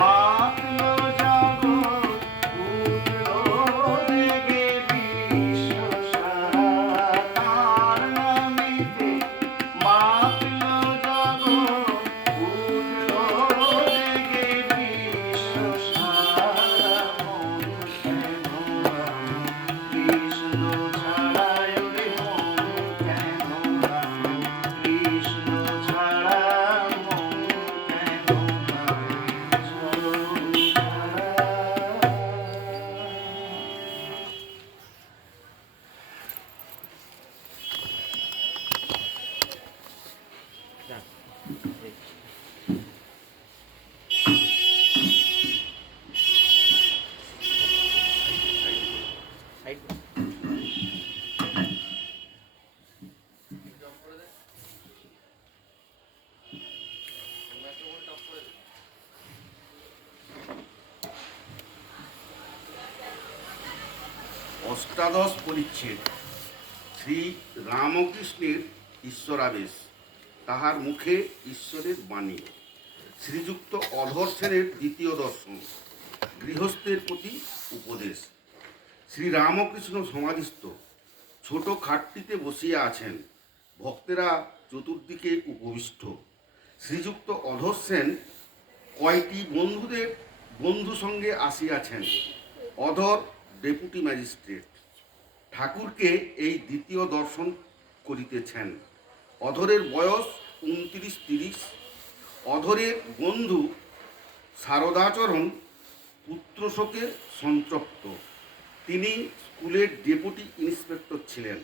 মাতল জগৎ, উঠলো রেগে বিশ্ব সারা, তার নামেতে মাতল জগৎ, উঠলো রেগে বিশ্ব সারা, মন কেন রাম কৃষ্ণ ছাড়া, ওরে মন কেন রাম কৃষ্ণ ছাড়া, মন কেন রাম চরণ ছাড়া। সাইড অষ্টাদশ পরিচ্ছেদ। শ্রী রামকৃষ্ণের ঈশ্বরাবেশ, তাহার মুখে ঈশ্বরের বাণী। শ্রীযুক্ত অধর সেনের দ্বিতীয় দর্শন, গৃহস্থের প্রতি উপদেশ। শ্রী রামকৃষ্ণ সমাধিস্থ ছোট খাটটিতে বসিয়া আছেন, ভক্তেরা চতুর্দিকে উপবিষ্ট। শ্রীযুক্ত অধর সেন কয়টি বন্ধু সঙ্গে আসিয়াছেন। অধর ডেপুটি ম্যাজিস্ট্রেট ঠাকুরকে এই দ্বিতীয় দর্শন করিতেছেন। অধরের বয়স 29-30। অধরের বন্ধু শারদাচরণ পুত্রশোকে সন্তপ্ত। তিনি স্কুলের ডেপুটি ইন্সপেক্টর ছিলেন,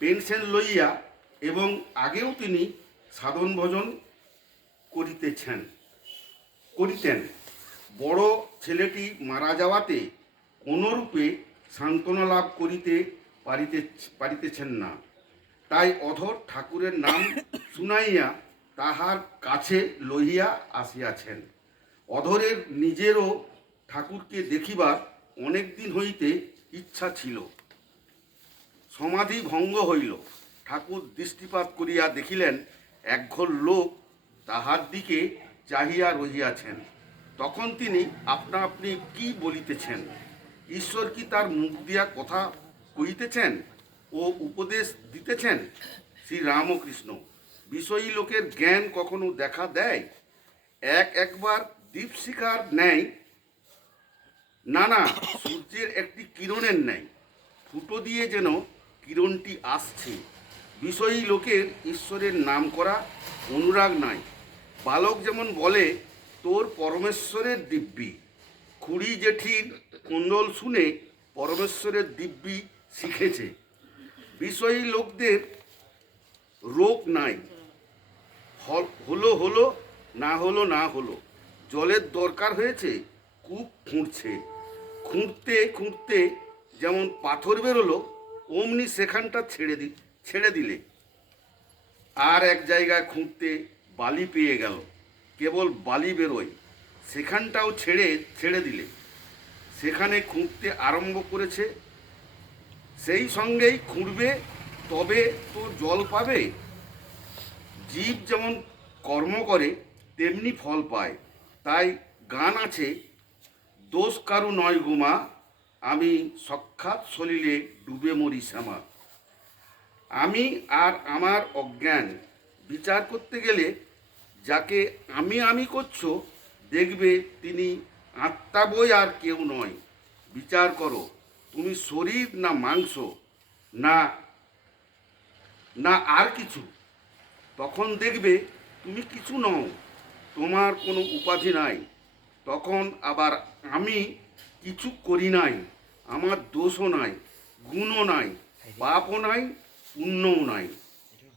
পেনশন লইয়া, এবং আগেও তিনি সাধন ভজন করিতেন। বড় ছেলেটি মারা যাওয়াতে কোনরূপে সান্ত্বনা লাভ করিতে পারিতেছেন না। তাই অধর ঠাকুরের নাম শুনাইয়া তাহার কাছে লইয়া আসিয়াছেন। অধরের নিজেরও ঠাকুরকে দেখিবার অনেক দিন হইতে ইচ্ছা ছিল। সমাধি ভঙ্গ হইল। ঠাকুর দৃষ্টিপাত করিয়া দেখিলেন একঘর লোক তাহার দিকে চাহিয়া রহিয়াছেন। তখন তিনি আপনা আপনি কি বলিতেছেন? ঈশ্বর কি তার মুখ দিয়া কথা কহিতেছেন ও উপদেশ দিতেছেন? শ্রী রামকৃষ্ণ বিষয়ী লোকের জ্ঞান কখনো দেখা দেয়? একবার দীপশিখার ন্যায়, না সূর্যের একটি কিরণের ন্যায় ফুটো দিয়ে যেন কিরণটি আসছে। বিষয়ী লোকের ঈশ্বরের নাম করা অনুরাগ নাই। বালক যেমন বলে তোর পরমেশ্বরের দিব্যি, খুড়ি জেঠির কুণ্ডল শুনে পরমেশ্বরের দিব্যি শিখেছে। বিষয়ী লোকদের রোগ নাই, হলো হলো, না হলো না হলো। জলের দরকার হয়েছে, কূপ খুঁড়ছে, খুঁড়তে খুঁড়তে যেমন পাথর বেরোলো, অমনি সেখানটা ছেড়ে দিলে আর এক জায়গায় খুঁড়তে বালি পেয়ে গেল, কেবল বালি বেরোয়, সেখানটাও ছেড়ে দিলে সেখানে খুঁড়তে আরম্ভ করেছে, সেই সঙ্গেই খুঁড়বে, তবে তো জল পাবে। জীব যেমন কর্ম করে তেমনি ফল পায়। তাই গান আছে, দোষ কারু নয় গুমা, আমি সখ্যাত সলিলে ডুবে মরি শ্যামা। আমি আর আমার অজ্ঞান বিচার করতে গেলে যাকে আমি করছো, দেখবে তিনি আত্মা বই আর কেউ নয়। বিচার করো তুমি শরীর না মাংস, না না আর কিছু, তখন দেখবে তুমি কিছু নও, তোমার কোনো উপাধি নাই। তখন আবার আমি কিছু করি নাই, আমার দোষও নাই, গুণও নাই, পাপও নাই, পুণ্যও নাই।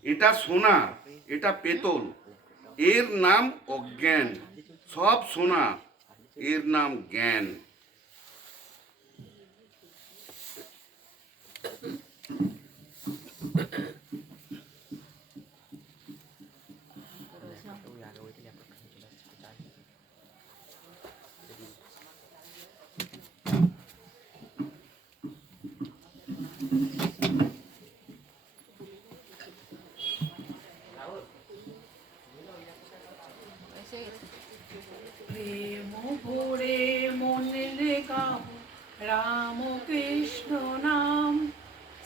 এটা সোনা, এটা পেতল, এর নাম অজ্ঞান। সব সোনা, এর নাম জ্ঞান। ওই আগে ওই থেকে একটু চলে আসছে চাই। প্রেম ভরে মনে গাও রাম কৃষ্ণ নাম,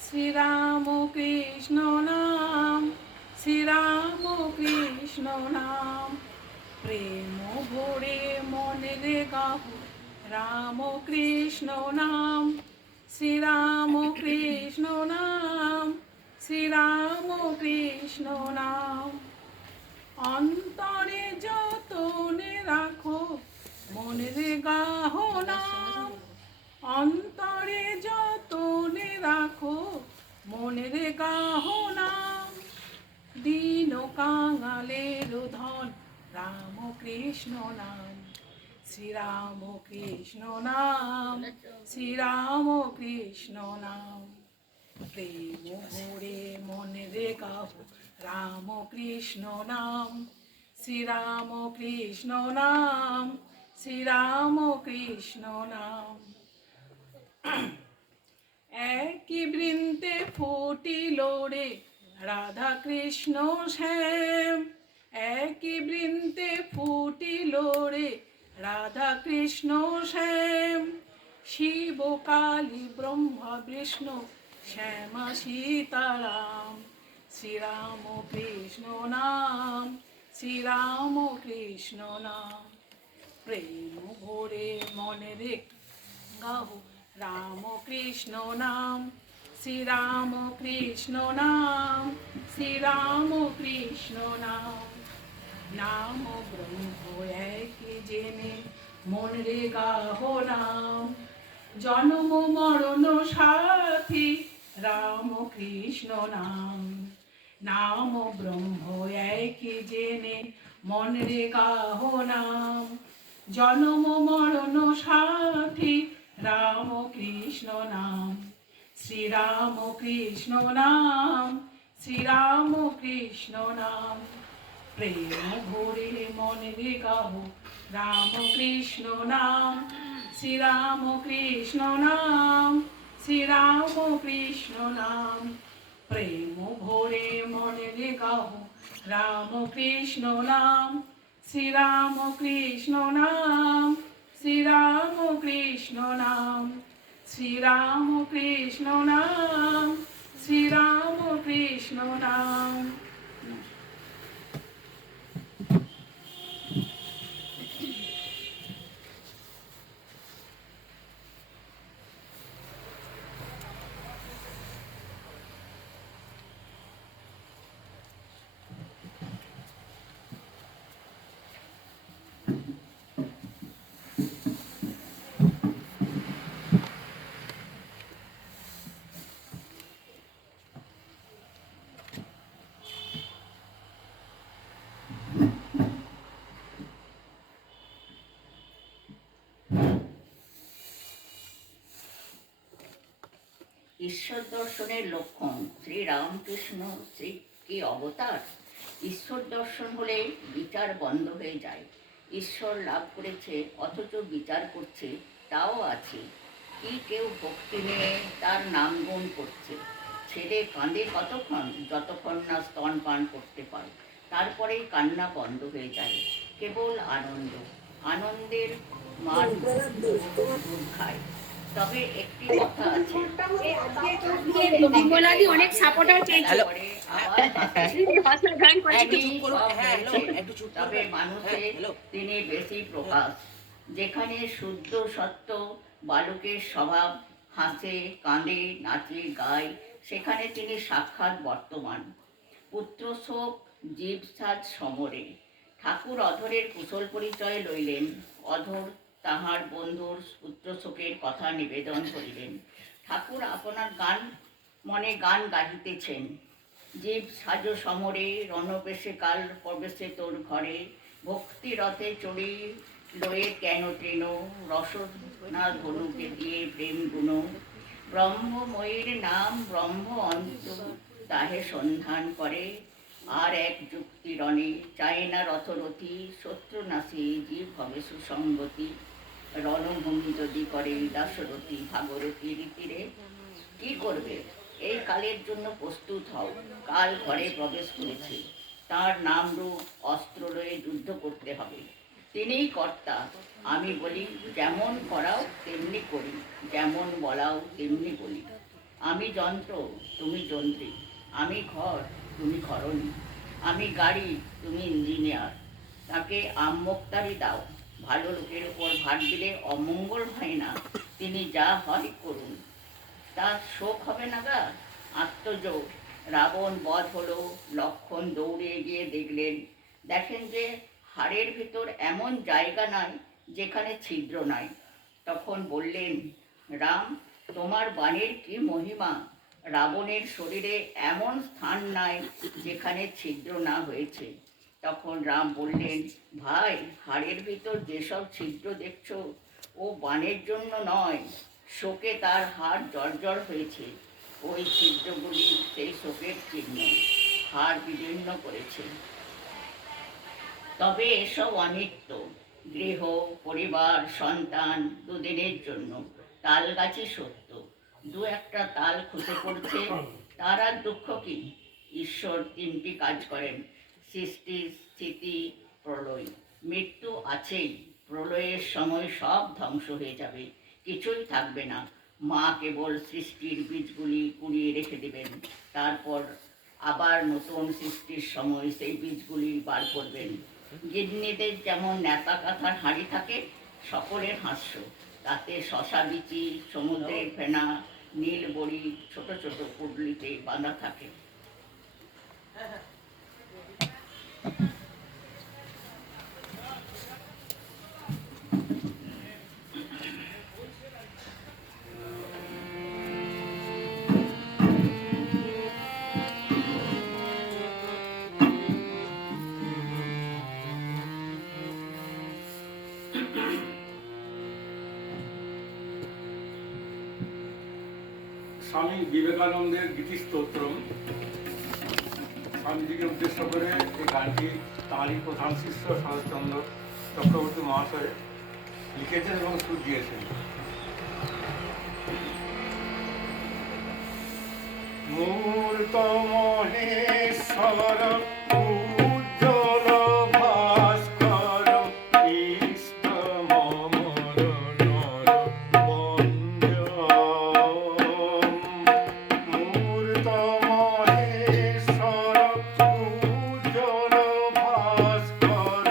শ্রীরাম কৃষ্ণ নাম, শ্রীরাম কৃষ্ণ নাম। প্রেম ভরে মনে গাও রাম কৃষ্ণ নাম, শ্রীরাম কৃষ্ণ নাম, শ্রীরাম কৃষ্ণ নাম। অন্তরে যতনে রাখো মনের গাহ নাম, অন্তরে যতনে রাখো মনের গাহ নাম। দীন কাঙালের ধন রাম কৃষ্ণ নাম, শ্রীরাম কৃষ্ণ নাম, শ্রীরাম কৃষ্ণ নাম। প্রেম ভরে মনের গাহ রাম কৃষ্ণ নাম, শ্রীরাম কৃষ্ণ নাম, শ্রীরাম কৃষ্ণ নাম। একই বৃন্তে ফুটিল রে রাধা কৃষ্ণ শ্যাম, একই বৃন্তে ফুটিল রে রাধা কৃষ্ণ শ্যাম। শিব কালী ব্রহ্মা বিষ্ণু শ্যামা সীতারাম, শ্রীরাম কৃষ্ণ নাম, শ্রীরাম কৃষ্ণ নাম। প্রেম ভরে মনে গাও রাম কৃষ্ণ নাম, শ্রীরাম কৃষ্ণ নাম, শ্রীরাম কৃষ্ণ নাম। নাম ব্রহ্ম এক জেনে মনে গাও নাম, জন্ম মরণ সাথী রাম কৃষ্ণ নাম। নাম ব্রহ্ম এক জেনে মনে গাও নাম, জন্ম মরণ সাথী রাম কৃষ্ণ নাম। শ্রীরাম কৃষ্ণ নাম, শ্রীরাম কৃষ্ণ নাম। প্রেম ভরে মনে গাও রাম কৃষ্ণ নাম, শ্রীরাম কৃষ্ণ নাম, শ্রীরাম কৃষ্ণ নাম। প্রেম ভরে মনে গাও রাম কৃষ্ণ নাম, শ্রীরাম কৃষ্ণ নাম, শ্রীরাম কৃষ্ণ নাম। শ্রীরাম কৃষ্ণ নাম, শ্রীরাম কৃষ্ণ নাম। ঈশ্বর দর্শনের লক্ষণ শ্রীরামকৃষ্ণ শ্রী কি অবতার। ঈশ্বর দর্শন হলে বিচার বন্ধ হয়ে যায়। ঈশ্বর লাভ করেছে অথচ বিচার করছে, তাও আছে। কি কেউ ভক্তি নিয়ে তার নামগুণ করছে। ছেলে কাঁদে কতক্ষণ, যতক্ষণ না স্তন পান করতে পারে, তারপরেই কান্না বন্ধ হয়ে যায়। কেবল আনন্দ, আনন্দের মান দুধ খায়। তবে একটি কথা আছে, অনেক সাপোর্টার পেয়েছে। তবে মানুষের তিনি বেশি প্রকাশ। যেখানে শুদ্ধ সত্য বালকের স্বভাব, হাসে কাঁদে নাচে গায়, সেখানে তিনি সাক্ষাৎ বর্তমান। পুত্র শোক জীব সাজ সমরে। ঠাকুর অধরের কুশল পরিচয় লইলেন। অধর তাহার বন্ধুর পুত্র শোকের কথা নিবেদন করিলেন। ঠাকুর আপনার মনে গান গাহিতেছেন। জীব সাজ সমরে, রণবেশে কাল প্রবেশে তোর ঘরে, ভক্তি রথে চড়ি লয়ে কেন ট্রেন, রসনা ধনুকে দিয়ে প্রেম গুণ, ব্রহ্মময়ীর নাম ব্রহ্ম অন্ত, তাহে সন্ধান করে আর এক যুক্তি রণে, চায় না রথরথী, শত্রু নাশী জীব হবে সুসঙ্গতি, রণভূমি যদি করে দাশরথী ভাগরথীর তীরে। কি করবে? এই কালের জন্য প্রস্তুত হও। কাল ঘরে প্রবেশ করেছে, তার নাম রূপ অস্ত্র লয়ে যুদ্ধ করতে হবে। তিনিই কর্তা। আমি বলি যেমন করাও তেমনি করি, যেমন বলাও তেমনি বলি। আমি যন্ত্র, তুমি যন্ত্রী। আমি ঘর, তুমি ঘরণী। আমি গাড়ি, তুমি ইঞ্জিনিয়ার। তাকে আমোক্তারি দাও। ভালো লোকের উপর ভার দিলে অমঙ্গল হয় না। তিনি যা হয় করুন, তার শোক হবে না গা। আত্মযোগ। রাবণ বধ হলো, লক্ষণ দৌড়ে গিয়ে দেখেন যে হাড়ের ভিতর এমন জায়গা নাই যেখানে ছিদ্র নাই। তখন বললেন, রাম তোমার বাণীর কি মহিমা, রাবণের শরীরে এমন স্থান নাই যেখানে ছিদ্র না হয়েছে। তখন রাম বললেন, ভাই হাড়ের ভিতর যেসব ছিদ্র দেখছো ও বাণের জন্য নয়, শোকে তার হাড় জর্জর হয়েছে। ওই ছিদ্রগুলি সেই শোকের চিহ্ন, হাড় বিদীর্ণ করেছে। তবে এসব অনিত্য। গৃহ পরিবার সন্তান দুদিনের জন্য। তাল গাছই সত্য। দু একটা তাল খসে পড়ছে, তার আর দুঃখ কি? ঈশ্বর তিনটি কাজ করেন, সৃষ্টি স্থিতি প্রলয়। মৃত্যু আছেই। প্রলয়ের সময় সব ধ্বংস হয়ে যাবে, কিছুই থাকবে না। মা কেবল সৃষ্টির বীজগুলি কুড়িয়ে রেখে দেবেন, তারপর আবার নতুন সৃষ্টির সময় সেই বীজগুলি বার করবেন। গিন্নিদের যেমন নেতা কাঁথার হাঁড়ি থাকে, সকলের হাস্য। তাতে শশা বিচি, সমুদ্রের ফেনা, নীল বড়ি ছোট ছোট পুডলিতে বাঁধা থাকে। স্বামী বিবেকানন্দের গীতিস্তোত্রম, স্বামীজিকে উদ্দেশ্য করে এই গানটি তাঁরই প্রধান শিষ্য শরৎচন্দ্র চক্রবর্তী মহাশয় লিখেছেন এবং সুর দিয়েছেন। মূর্ত মহেশ্বর উজ্জ্বল ভাস্কর ইষ্ট মমর নর বন্দ্যম। মূর্ত মহেশ্বর উজ্জ্বল ভাস্কর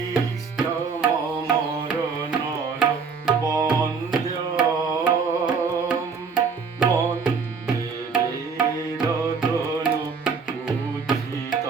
ইষ্ট মমর নর বন্দ্যম। বন্দে রতন উজ্জিত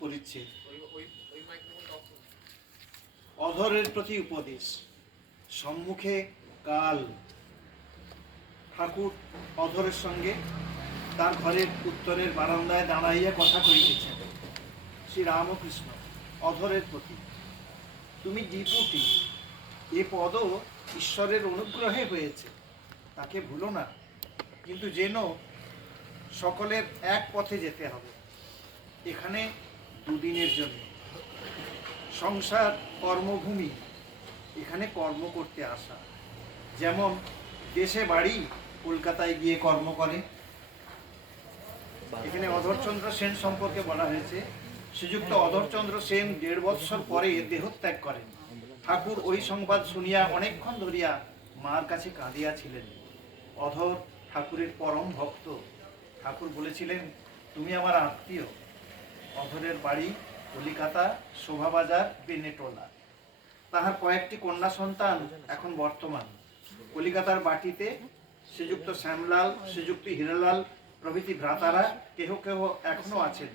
পরিচ্ছেদ। অধরের প্রতি উপদেশ। সম্মুখে কাল। ঠাকুর অধরের সঙ্গে তার ঘরের উত্তরের বারান্দায় দাঁড়াইয়া কথা কইতেছেন। শ্রী রামকৃষ্ণ অধরের প্রতি, তুমি দ্বিপুটি, এ পদও ঈশ্বরের অনুগ্রহে হয়েছে, তাকে ভুলো না, কিন্তু যেন সকলের এক পথে যেতে হবে। এখানে দুদিনের জন্য। সংসার কর্মভূমি, এখানে কর্ম করতে আসা। যেমন দেশে বাড়ি, কলকাতায় গিয়ে কর্ম করে। এখানে অধরচন্দ্র সেন সম্পর্কে বলা হয়েছে, শ্রীযুক্ত অধরচন্দ্র সেন 1.5 বৎসর পরে দেহত্যাগ করেন। ঠাকুর ওই সংবাদ শুনিয়া অনেকক্ষণ ধরিয়া মার কাছে কাঁদিয়াছিলেন। অধর ঠাকুরের পরম ভক্ত। ঠাকুর বলেছিলেন, তুমি আমার আত্মীয়। অধরের বাড়ি কলিকাতা, শোভাবাজার, বেনেটোলা। তাহার কয়েকটি কন্যা সন্তান এখন বর্তমান। কলিকাতার বাটিতে শ্রীযুক্ত শ্যামলাল, শ্রীযুক্ত হীরালাল প্রভৃতি ভ্রাতারা কেহ কেহ এখনো আছেন।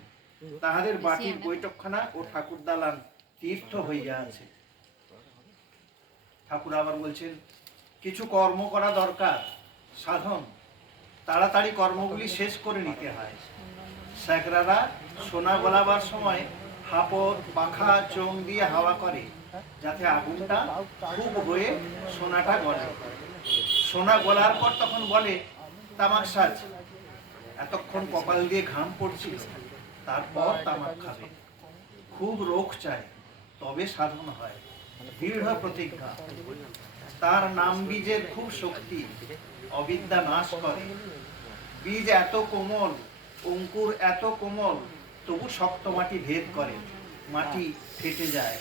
তাহাদের বাটির বৈঠকখানা ও ঠাকুর দালান তীর্থ হইয়া আছে। ঠাকুর আবার বলছেন, কিছু কর্ম করা দরকার, সাধন। তাড়াতাড়ি কর্মগুলি শেষ করে নিতে হয়। স্যাকরারা সোনা গলাবার সময় হাপড়, পাখা, চোং দিয়ে হাওয়া করে, যাতে আগুনটা খুব হয়ে সোনাটা গলে। সোনা গলার পর তখন বলে, তামাক সাজ। এতক্ষণ কপাল দিয়ে ঘাম পড়ছিল, তারপর তামাক খাবে। খুব রোগ চায়, তবে সাধন হয়। দৃঢ় প্রতিজ্ঞা। তার নাম বীজের খুব শক্তি, অবিদ্যা নাশ করে। বীজ এত কোমল, অঙ্কুর এত কোমল, তবু শক্ত মাটি ভেদ করে, মাটি ফেটে যায়।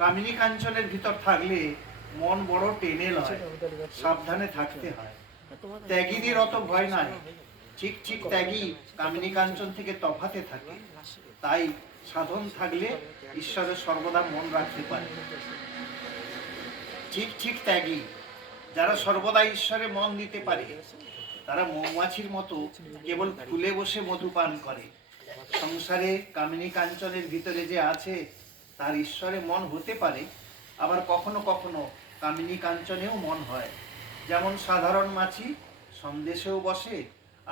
কামিনী কাঞ্চনের ভিতর থাকলে মন বড় টেনে লয়, সাবধানে থাকতে হয়। ত্যাগীদের অত ভয় নাই। ঠিক ঠিক ত্যাগী কামিনী কাঞ্চন থেকে তফাতে থাকে। তাই সাধন থাকলে ঈশ্বরের সর্বদা মন রাখতে পারে। ঠিক ঠিক ত্যাগী যারা সর্বদা ঈশ্বরে মন দিতে পারে, তারা মৌমাছির মতো কেবল ফুলে বসে মধু পান করে। সংসারে কামিনী কাঞ্চনের ভিতরে যে আছে, তার ঈশ্বরে মন হতে পারে, আবার কখনো কখনো কামিনী কাঞ্চনেও মন হয়। যেমন সাধারণ মাছি সন্দেশেও বসে,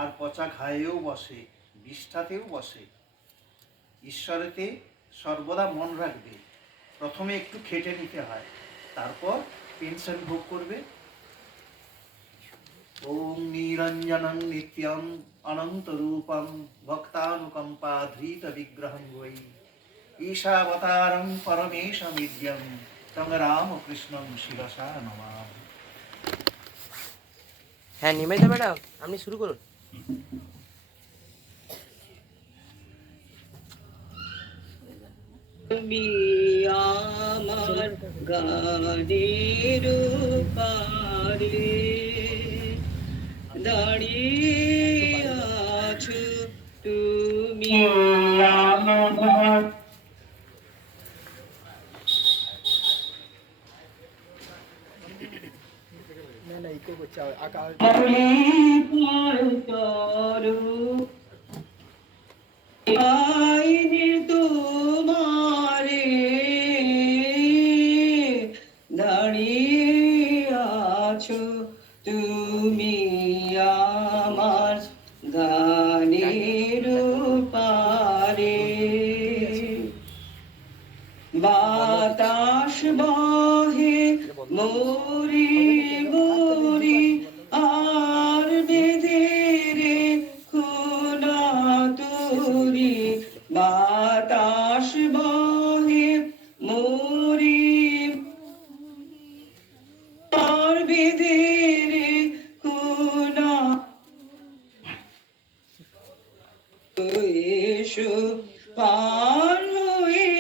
আর পচা ঘায়েও বসে, বিষ্ঠাতেও বসে। ঈশ্বরেতে সর্বদা মন রাখবে। প্রথমে একটু খেটে নিতে হয়, তারপর পেনশন ভোগ করবে। ওম নিরঞ্জনং নিত্যং অনন্ত রূপং ভক্তানুকম্পা ধৃত বিগ্রহং বৈ ঈশাবতারং পরমেশমিদ্যং তং রামকৃষ্ণং শিরসা নমামি। হ্যাঁ নিমাইদা ম্যাডাম, আপনি শুরু করুন। তুমি আমার গানের পারে দাঁড়িয়ে আছো, তুমি আমার আইনে তোমারে দাঁড়িয়ে আছো, তুমি আমার গানের পারে। বাতাস বহে মোরে মোরে আর বেঁধে রে খোলা তোরি। বাতাস বহে মোরে আর বেঁধে রে খোলা। এসো পার হয়ে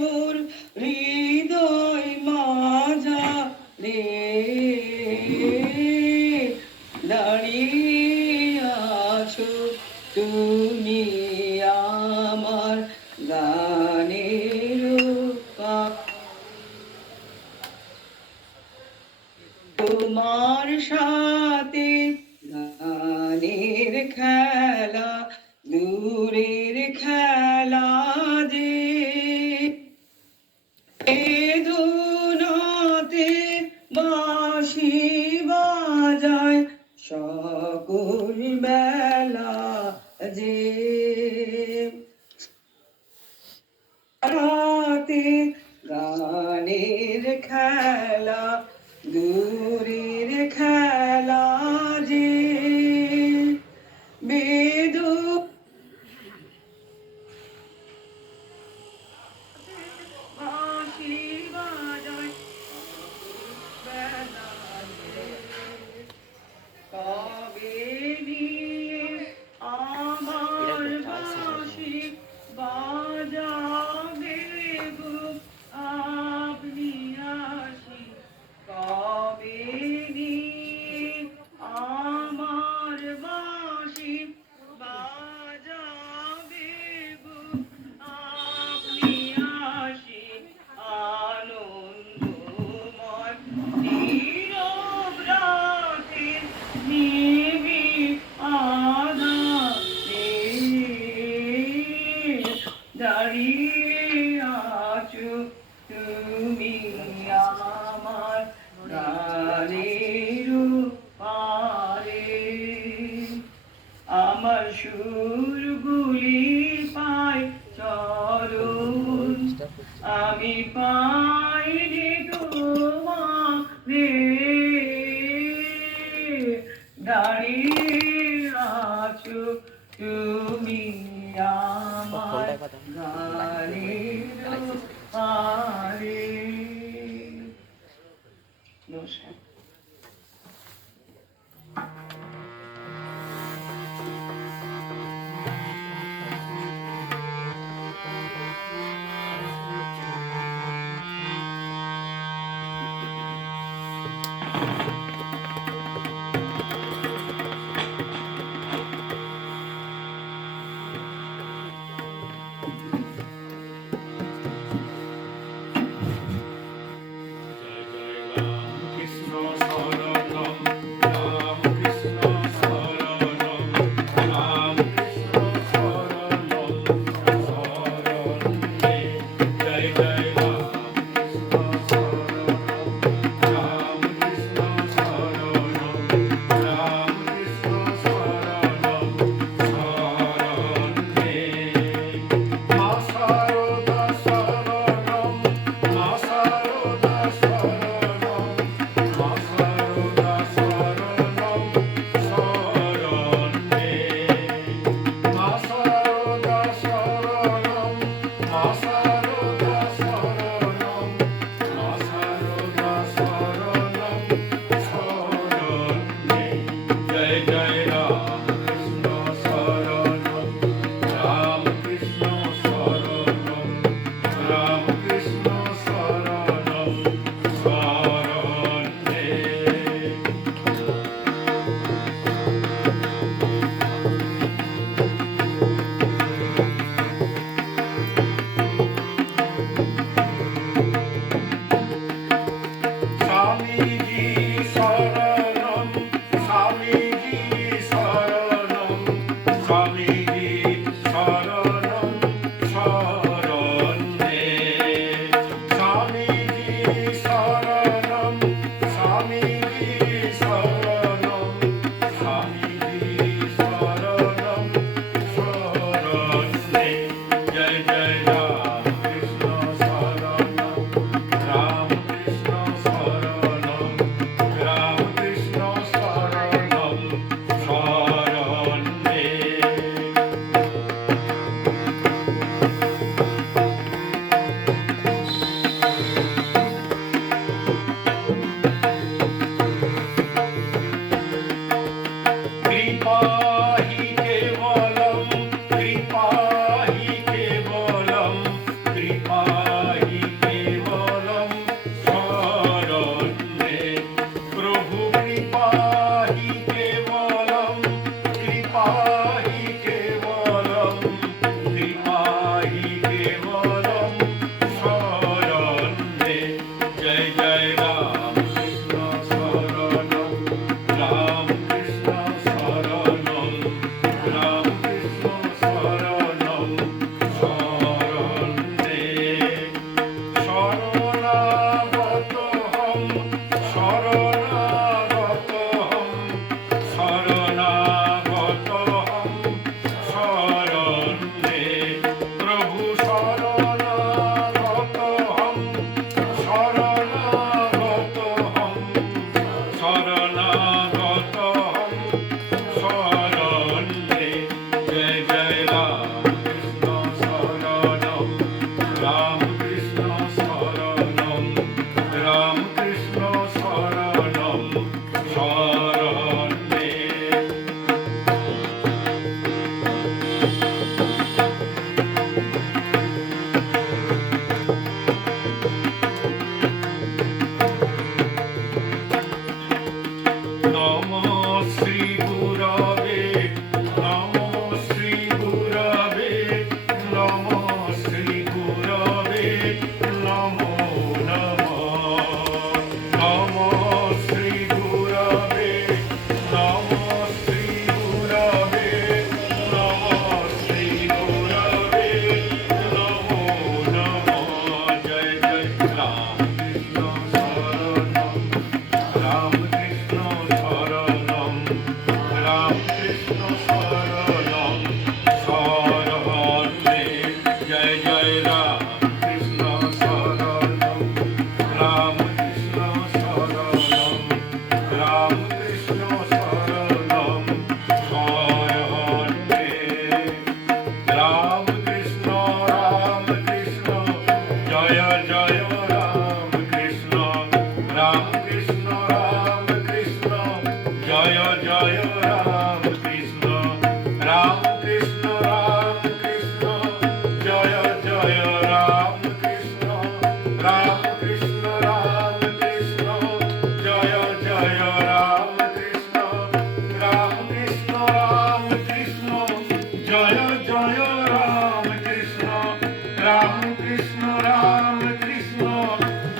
মোর হৃদয় মাজা রে দাঁড়িয়ে আছো, তুমি আমার গানের তোমার সাথে গানের খেলা, দূরের খেলা প্রাণের খেলা দূরের খেলা যে বেদু বাঁশি বাজায় বেলায় কবে নিয়ে আমার বাঁশি বাজাবে গো আপনি আসুন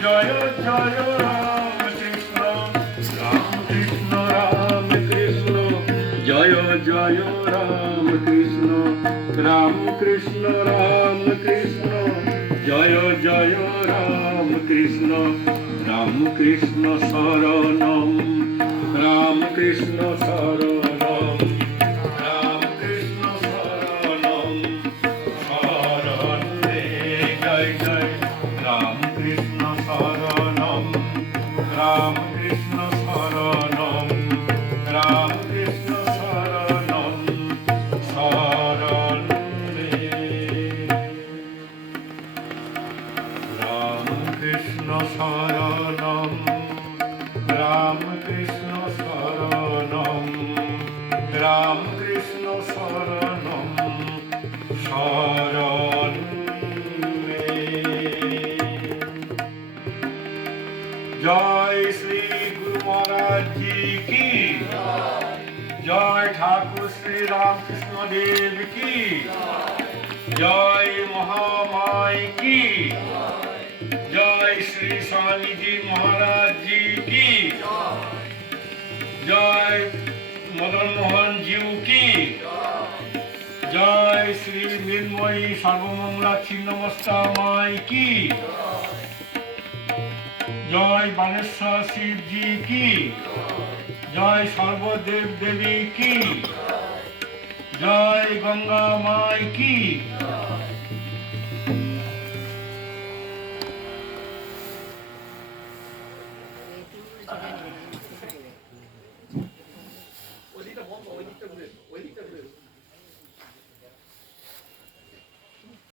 জয় জয় রাম কৃষ্ণ রাম কৃষ্ণ রাম কৃষ্ণ জয় জয় রাম কৃষ্ণ রাম কৃষ্ণ রাম কৃষ্ণ জয় জয় রাম কৃষ্ণ রাম কৃষ্ণ শরণম রাম কৃষ্ণ শরণম রাম কৃষ্ণ শরণম শরণ রে জয় জয় রাম কৃষ্ণ শরণম রাম কৃষ্ণ শরণম রাম কৃষ্ণ শরণম শরণ রে রাম কৃষ্ণ শরণম রাম কৃষ্ণ শরণম রাম কৃষ্ণ শরণম শরণ রে। জয় শ্রী গুরু মহারাজ জি কি জয় ঠাকুর শ্রী রামকৃষ্ণ দেব কি জয় মহামাই কি জয় শ্রী स्वामी जी महाराज जी की जय मदन मोहन जी की जय श्री निर्मयी सर्वमंगला छिन्नमस्ता माई की जय बानेश्वर शिव जी की जय सर्वदेव देवी की जय गंगा माई की